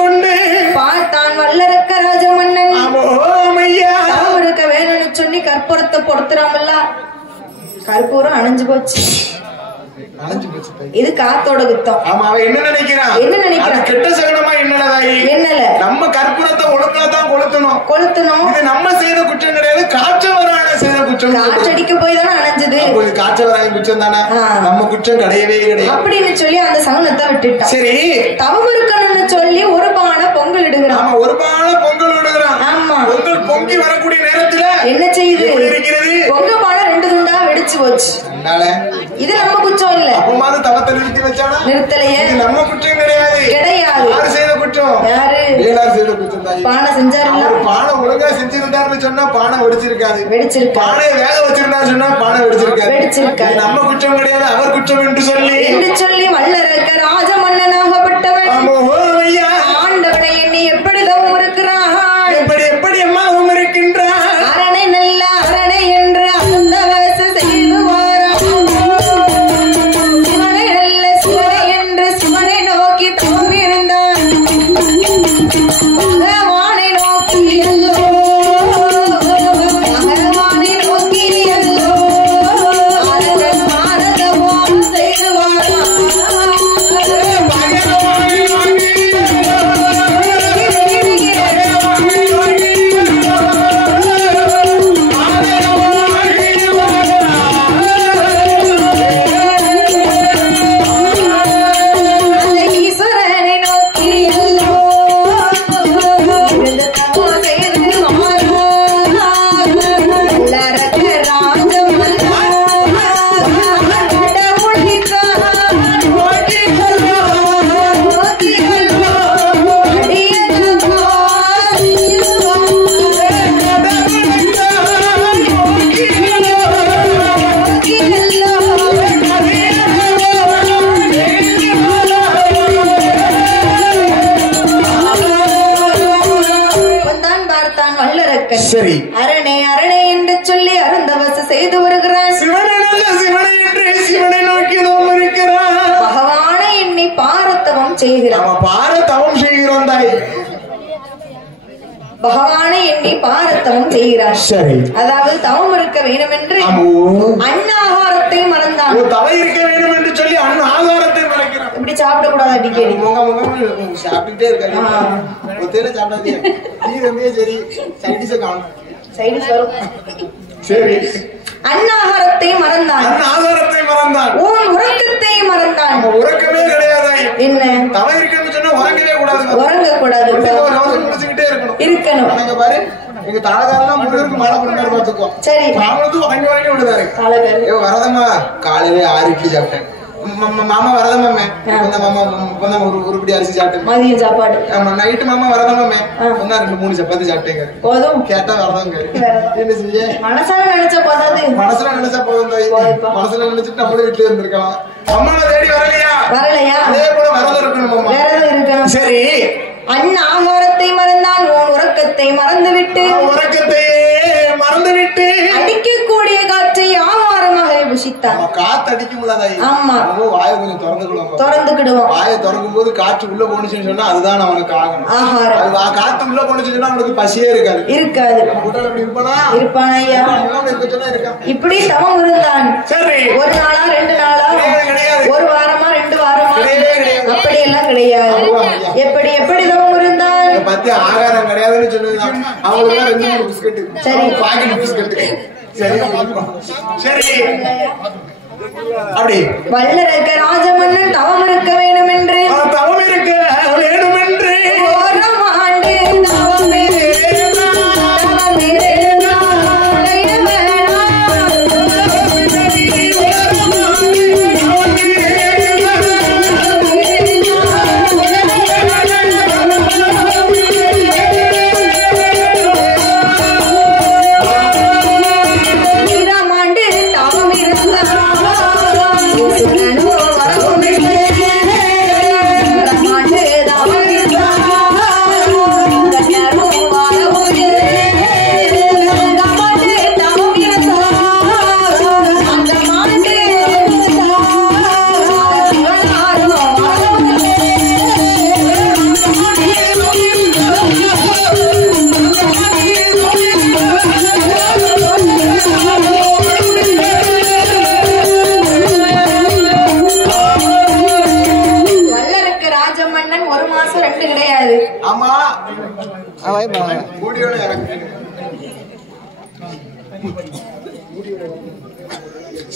கொண்டு பார்த்தான் வல்லரக்க ராஜ மன்னன். தவம் இருக்க வேணும்னு சொல்லி கற்பூரத்தை பொறுத்துறாமல்ல, கற்பூரம் அணைஞ்சு போச்சு. இது காத்தோட குத்தம். ஆமா, அவன் என்ன நினைக்கிறான்? கெட்ட சகனமா என்னலதாயி? என்னல நம்ம கற்பூரத்தை ஒழுங்கா தான் கொளுத்தணும். இது நம்ம செய்த குற்றம் கிடையாது, காற்றவரான செய்த குற்றம். காற்றடிக்க போய் தானே அணைஞ்சது. காற்றவராய குற்றம் தானே, நம்ம குற்றம் கிடையவே கிடையாது அப்படின்னு சொல்லி அந்த சகனத்தை விட்டுட்டான். சரி, தவம் இருக்கணும்னு சொல்லி ஒரு பானை பொங்கல் இடுகிறான். ஆமா, ஒரு பானை பொங்கல் இடுகிறான். ஆமா, பொங்கல் பொங்கி வரக்கூடிய நேரத்துல என்ன செய்யுது? பொங்க பானை 2 துண்டா வெடிச்சு போச்சு. இது நம்ம குற்றம் இல்ல. அப்பமாவது தவத்தை நிறுத்தி வச்சானா? நிறுத்தலையே. இது நம்ம குற்றம் கிடையாது. யாரு செய்த குற்றம்? யாரு? வேளார் செய்த குற்றம் தான். பானை செஞ்சாருல. பானை ஒழுங்கா செஞ்சிருந்தாருன்னு சொன்னா பானை வெடிச்சிருக்காது. பானையை வேக வச்சிருந்தாரு சொன்னா பானை வெடிச்சிருக்காது. நம்ம குற்றம் கிடையாது, அவர் குற்றம் என்று சொல்லி வல்லரக்க ராஜ மன்னனாகப்பட்டவன் ஆண்டவனை எண்ணி எப்படி தவம் இருக்கிறான்? எப்படி அம்மாவும் இருக்கின்றான். அரணை நல்ல அரணை என்று அந்த வச செய்து சரி, அரணே அரணே என்று சொல்லி அருந்தவச செய்து வருகிறான். சிவனை என்று சிவனை நோக்கி இருக்கிறான். பகவானை எண்ணி பாரத்தவம் செய்கிறான். பாரத்தவம் செய்கிறோம் தாய். பகவானை எண்ணி பாரத்தவம் செய்கிறார். சரி, அதாவது தவம் இருக்க வேண்டும் என்று அன்னாகாரத்தை மறந்தான். தவம் இருக்க வேண்டும் என்று சொல்லி அன்னாகாரத்தை மறக்கிறான். இப்படி சாப்பிடக்கூடாது, அடிக்கடி சாப்பிட்டுட்டே இருக்காது. சரி, அன்னாகாரத்தை மறந்தான். உன் உறக்கத்தை மறந்தான். உறக்கமே கிடையாது. என்ன தவம் இருக்கணும்னு சொன்னா உறங்கவே கூடாது. உறங்கக்கூடாது, இருக்கணும். பாரு, எங்க தாளகாரெல்லாம் முருகருக்கு மாலை பண்ணாரு பாத்துக்கோ. சரி, மாமனத்தும் வாங்கி வாங்கி விடுதாரு. வரதம்மா காலையில 6 இட்லி சாப்பிட்டேன். மாமா வரதமாமே ஒருபடி அரிசி சாப்பிட்டேன். மதியம் சாப்பாடு. ஆமா, நைட்டு மாமா வரதமாமே 2-3 சப்பாத்தி சாப்பிட்டேங்க. போதும் கேட்டா வரதாங்க. என்ன செய்ய? மனசால நினைச்சா போதும். மனசுல நினைச்சா போதும் தாய். மனசுல நினைச்சிட்டு நம்மளும் வீட்டுல இருந்திருக்கலாம். அம்மாவை தேடி வரலையா? அதே போல வரதம் இருக்கணும். சரி, அன்னாகாரத்தை மறந்தான். உன் உறக்கத்தை மறந்துவிட்டு அடிக்கக்கூடிய காற்றை ஆகாரமாக புசித்தான். காத்து அடிக்கும்ல. ஆமா, வாயை கொஞ்சம் திறந்துக்கிடுவோம். வாயை திறக்கும் போது காற்று உள்ள போனுச்சுன்னு சொன்னா அதுதான் அவனுக்கு ஆகாரம். காத்து உள்ள போனுச்சுன்னு சொன்னா அவனுக்கு பசியே இருக்காது. இருப்பானா? இப்படி தவம் இருந்தான். சரி, 1 நாளா 2 நாளா, 1 வாரமா 2 வாரமா, அப்படி எல்லாம் கிடையாது. எப்படி தவம் இருந்தான்? பத்தி ஆகாரம் கிடையாதுன்னு சொன்னதுதான். அவங்களுக்கு 2-3 பிஸ்கட். சரி, பாக்கெட் பிஸ்கட். சரி, அப்படி வல்லரக்க ராஜமன்னன் தவம் இருக்க வேண்டும் என்று ஓரம் ஆண்டு தவம் இருந்தான்.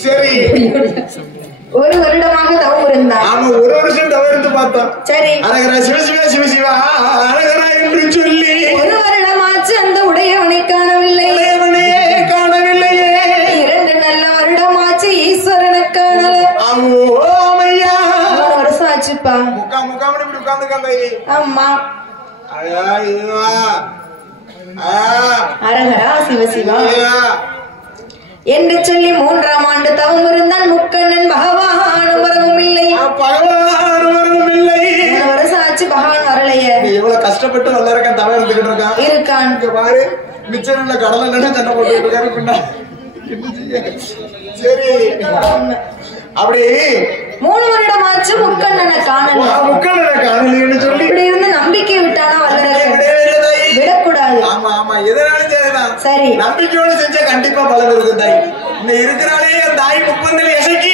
சரி, ஒரு வருடமாக தவம் இருந்தார். ஆமா, ஒரு வருஷம் தவம் இருந்து பார்த்தோம். சரி, அரகரா சிவசிவா சிவசிவா அரகரா என்று சொல்லி ஒரு வருடமாச்சு அந்த உடையவனை காணவில்லை. உடையவனையே காணவில்லையே. 2 நல்ல வருடமாச்சு ஈஸ்வரனை காணல. ஆமையா, 3 வருஷம் ஆச்சுப்பா. முக்காம இப்படி உட்கார்ந்து. ஆமா, அரகரா சிவசிவா என்று சொல்லி 3ஆம் ஆண்டு தவம் இருந்தால் முக்கண்ணன் பகவான் வரவும் இல்லை. 3 வருஷம் ஆச்சு, பகவான் வரலையே. எவ்வளவு கஷ்டப்பட்டு வல்லரக்கன் தவம் இருந்துகிட்டு இருக்கான். பாரு, மிச்சம் உள்ள கடலை நின்று சண்டை போட்டு இருக்காரு. சரி, அப்படி 3 வருடமாச்சு முக்கண்ணனை காணல. முக்கண்ணனை காணலன்னு சொல்லி இப்படி இருந்து நம்பிக்கை விட்டானா வல்லரக்கன்? விடக்கூடாது. ஆமா ஆமா, எதனாலும் சரிதான். சரி, நம்பிக்கையோடு செஞ்சா கண்டிப்பா பலன் இருக்கு தாய். இன்னும் இருக்கிறாளே தாய் 30 எசக்கி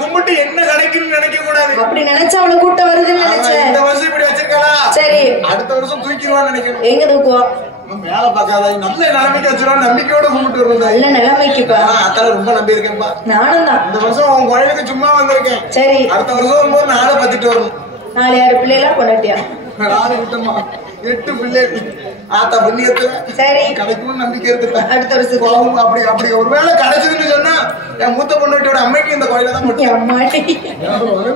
கும்பிட்டு என்ன கிடைக்குன்னு நினைக்க கூடாது. அப்படி நினைச்சா அவளை கூட்ட வருதுன்னு நினைச்சேன். இந்த வருஷம் இப்படி வச்சிருக்காளா, சரி அடுத்த வருஷம் தூக்கிடுவான்னு நினைக்கணும். எங்க தூக்குவா? மேல பாக்காத, நல்ல நிலைமைக்கு வச்சிருவா. நம்பிக்கையோட கும்பிட்டு வருவா. நல்ல நிலைமைக்குப்பா. அத்தால ரொம்ப நம்பி இருக்கேன்ப்பா. நானும் தான். இந்த வருஷம் உன் கோயிலுக்கு சும்மா வந்திருக்கேன். சரி, அடுத்த வருஷம் வரும்போது 4 10 வரணும். 4 6 பிள்ளைலாம் கொண்டாட்டியா? 4 விட்டமா 8 பிள்ளைகள். ஆத்தா புண்ணியத்துல சரி கிடைக்கும் நம்பிக்கை இருக்கு. அடுத்த வருஷம் அப்படி ஒருவேளை கிடைச்சதுன்னு சொன்னா என் மூத்த பொண்ணோட அம்மைக்கு இந்த கோயில தான் போட்டு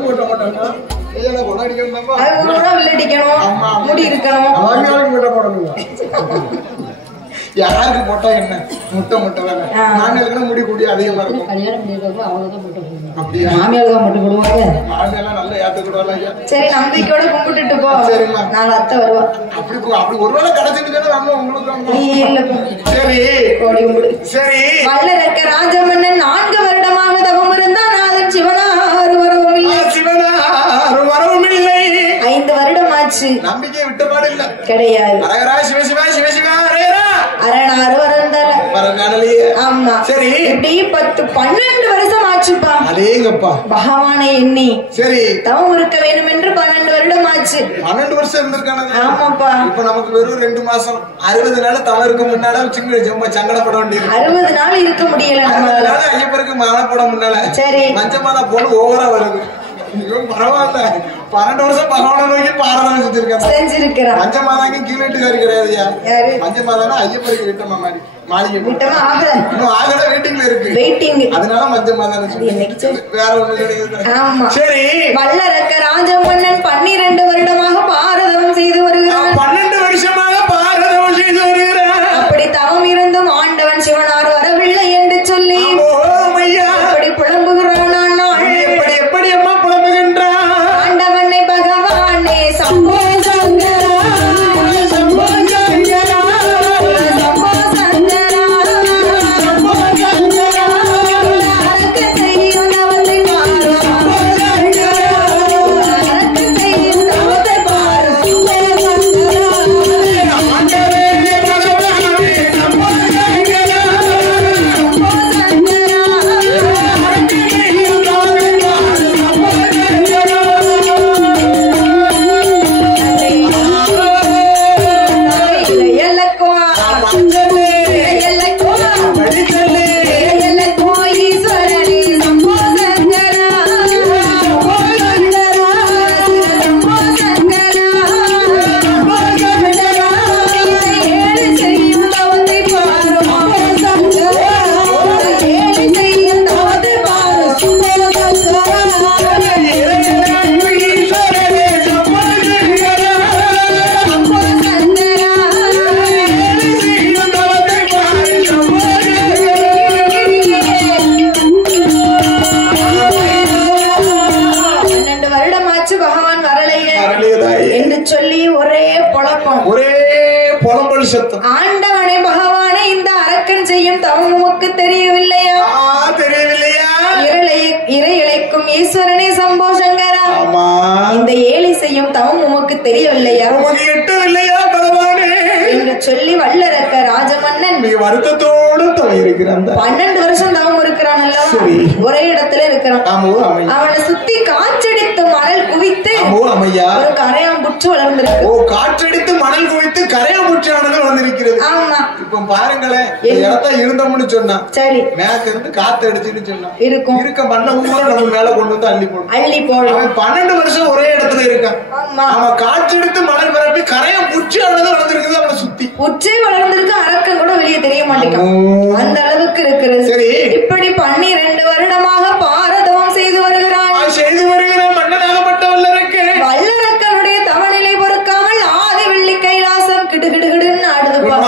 போட்ட மாட்டாங்க. முடி இருக்கணும், யாருக்கு போட்டா என்ன முட்டை வேலை. மாமியாருக்கு முடி கூடி அதிகமா இருக்கும். மாமியாருக்கு மட்டும் போடுவாங்க. மாமியாரெல்லாம் நல்லா ஏத்துக்கிடுவாங்க. சரி, நம்பிக்கையோட கும்பிட்டுட்டு போ. சரிம்மா, 4 அத்தை வருவா. அப்படி ஒருவேளை கிடைச்சிட்டு உங்களுக்கு. சரி, சரி. வல்லரக்க ராஜமன்னன் 4 வருடமாக தவம் இருந்தா நாதன் சிவனாறு வரவும் இல்லை. 5 வருடம் ஆச்சு. நம்பிக்கை விட்டபாடு இல்ல கிடையாது. அரகரா சிவசிவா சிவசிவா அரணாறு வரந்தால. ஆமா, சரி. இப்படி 10 12 வருஷம் ஆச்சுப்பா. அதேங்கப்பா பகவானை எண்ணி சரி தவம் இருக்க வேண்டும் என்று 12 வருடம் ஆச்சு. 12 வருஷம் இருந்திருக்காங்க. ஆமாப்பா. இப்ப நமக்கு வெறும் 2 மாசம் 60 நாள் தவம் இருக்க முன்னால சங்கடப்பட வேண்டியது. 60 நாள் இருக்க முடியல நம்மளால. ஐயப்பருக்கு மாலை போட முன்னால சரி மஞ்ச மாதா போல ஓவரா வருது. பரவாயில்ல, 12 வருஷம் பகவான நோக்கி பாரதம் செஞ்சிருக்கிறேன். மஞ்ச மாதாங்க கீழேட்டுக்காரி கிடையாதுயா. மஞ்ச மாதானா ஐயப்பருக்கு விட்டமா மாதிரி மாளிகை விட்டமா இன்னும் ஆகல வெயிட்டிங்ல இருக்கு. வெயிட்டிங், அதனால மஞ்ச மாதான வேற ஒண்ணு கிடையாது. ஆமா, சரி. வல்லரக்க ராஜமன்னன் 12 வருடமாக பாரதம் செய்து வருகிறார். 12 வருஷமாக பாரதம் செய்து வருகிறார். அப்படி தவம் இருந்தும் ஆண்டவன் சிவனார் வரவில்லை என்று சொல்லி அப்படி புலம்புகிறான். எப்படி அம்மா புலம்புகின்றான்? ஆண்டவனை பகவானே சம்போ சங்கரா சம்போ சங்கரா சம்போ சங்கரா சம்போ சங்கரா அரக்க செய்யும் தவத்தை பாரு சம்போ சங்கரா அரக்க செய்யும் தவத்தை பாரு சம்போ சங்கரா ஆண்டவனே பகவானே சம்போ சங்கரா சம்போ சங்கரா அரக்க செய்யும் தவத்தை பாரு சம்போ சங்கரா. ஆண்டவனே பகவானே, இந்த அரக்கன் செய்யும் தவம் உமக்கு தெரியவில்லையா? தெரியவில்லையா? இறை இழைக்கும் ஈஸ்வரனே சம்போ சங்கரா, இந்த ஏழை செய்யும் தவம் உமக்கு தெரியவில்லையா? உமக்கு எட்டவில்லையா பகவானே என்று சொல்லி வல்லரக்க ராஜமன்னன் வருத்தத்தோடு தவம் இருக்கிறான். 12 வருஷம் தவம் இருக்கிறான். ஒரே இடத்துல இருக்கிறான். அவனை சுத்தி காற்றடித்து மணல் குவித்து ஒரு கரையாம்புற்று வளர்ந்திருக்கு. காற்றடித்து மணல் குவித்து கரையாம்புற்றானது வளர்ந்திருக்கிறது. ஆமா. இப்ப பாருங்களேன், இடத்த இருந்தோம்னு சொன்னா சரி, மேல இருந்து காத்து அடிச்சுன்னு சொன்னா இருக்கும், இருக்க மண்ணை கூட நம்ம மேல கொண்டு வந்து அள்ளி போடும். 12 வருஷம் ஒரே இடத்துல இருக்கான். அவன் காற்றடித்து மணல் பரப்பி கரையாம்புற்றானது வளர்ந்திருக்குது. அவனை சுத்தி புற்றே வளர்ந்திருக்கு. அரக்கம் கூட வெளியே தெரிய மாட்டேங்கான். அந்த அளவுக்கு இருக்கிறது. சரி, இப்படி 12 வருடமாக பாரதவம் செய்து வருகிறான். மன்னனாகப்பட்ட வல்லரக்கனுடைய தவநிலை பொறுக்காமல் ஆதி வெள்ளி கைலாசம் கிடுகிடுகிடுன்னு ஆடுதுப்பா.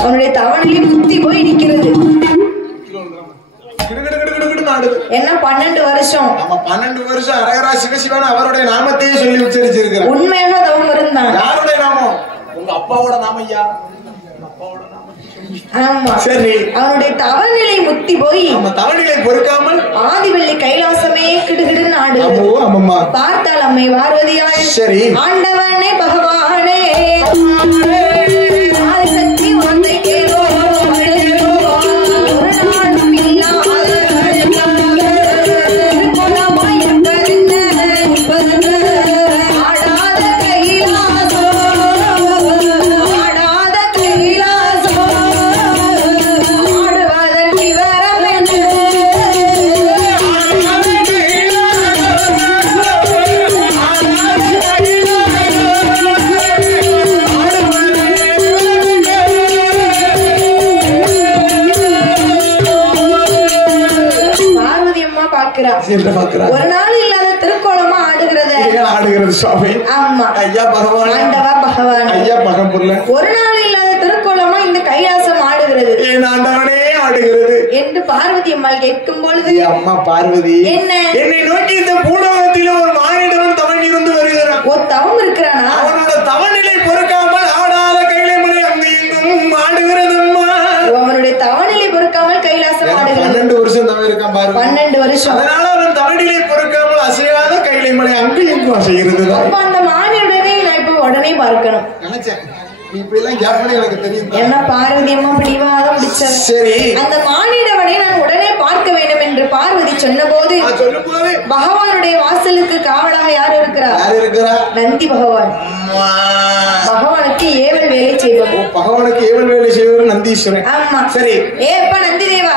அவனுடைய தவநிலை புத்தி போய் நிக்கிறது. என்ன 12 வருஷம் 12 வருஷம் அரகரா சிவசிவான அவருடைய நாமத்தையே சொல்லி உச்சரிச்சிருக்கிறார். உண்மையாக தவம் இருந்தான். யாருடைய நாமம்? உங்க அப்பாவோட நாமம் ஐயா. ஆமா. சரி, அவனுடைய தவநிலை முத்தி போய் தவநிலை பொறுக்காமல் ஆதிவள்ளி கைலாசமே கிடுகிடுன்னு ஆடுது. பார்த்தால் அம்மை பார்வதியாய் சரி, ஆண்டவனே பகவானே ஆதிசக்தி வார்த்தை கேளோ ஒரு நாள் இல்லாத திருக்கோலமா ஆடுகிறது சுவாமி. ஆமா, ஐயா பகவான், ஆண்டவா பகவான், ஐயா பகம்புர்ல ஒரு நாள் இல்லாத திருக்கோலமா இந்த கைலாசம் ஆடுகிறது. என் ஆண்டவனே ஆடுகிறது என்று பார்வதி அம்மாள் கேட்கும் பொழுது, அம்மா பார்வதி, என்ன என்னை நோக்கி இந்த பூலோகத்தில் ஒரு மானிடவன் தவன் இருந்து வருகிறான். ஒரு தவம் இருக்கிறானா? அவனோட தவநிலை பொறுக்காமல் ஆடாத கைலை முறை அங்கு இங்கும் ஆடுகிறது. அவனுடைய தவநிலை பொறுக்காமல் கைலாசம் ஆடுகிறது. 12 வருஷம் தவம் இருக்கான் பாரு. 12 வருஷம். அதனால அவன் தவநிலை பொறுக்காமல் அசையாத கைலை மலை அங்கு இங்கும் அசைகிறது. அப்ப அந்த மானியுடனே நான் இப்ப உடனே பார்க்கணும் நினைச்சேன். எனக்கு தெரியும். என்ன பார்வதி அம்மா பிடிவாதம் பிடிச்சது. சரி, அந்த மானிடவனை நான் உடனே பார்க்க வேண்டும் என்று பார்வதி சொன்ன போது பகவானுடைய வாசலுக்கு காவலாக யார் இருக்கிறார்? நந்தி பகவான். பகவானுக்கு ஏவல் வேலை செய்வோம். பகவானுக்கு ஏவல் வேலை செய்வோம் நந்தீஸ்வரன். ஆமா. சரி, ஏப்பா நந்தி தேவா,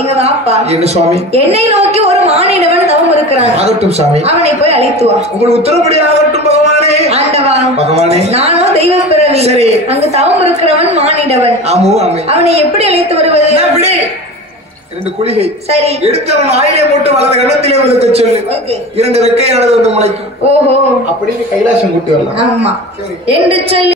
இங்க வாப்பா. என்ன சுவாமி? என்னை நோக்கி ஒரு மானிடவன் தவம் இருக்கிறான். ஆகட்டும் சாமி, அவனை போய் அழைத்து வா. உங்களுக்கு உத்தரப்படி ஆகட்டும் பகவானே. ஆண்டவா பகவானே, நானோ தெய்வ பிறவி. சரி, அங்கு தவம் இருக்கிறவன் மானிடவன். அவனை எப்படி அழைத்து வருவது? 2 குளிகை சரி எடுத்து அவன் ஆயிலே போட்டு வலது கண்ணத்திலே வந்து சொல்லு. 2 ரெக்கையானது வந்து முளைக்கும். ஓஹோ, அப்படின்னு கைலாசம் கூட்டி வரலாம். ஆமா என்று சொல்லி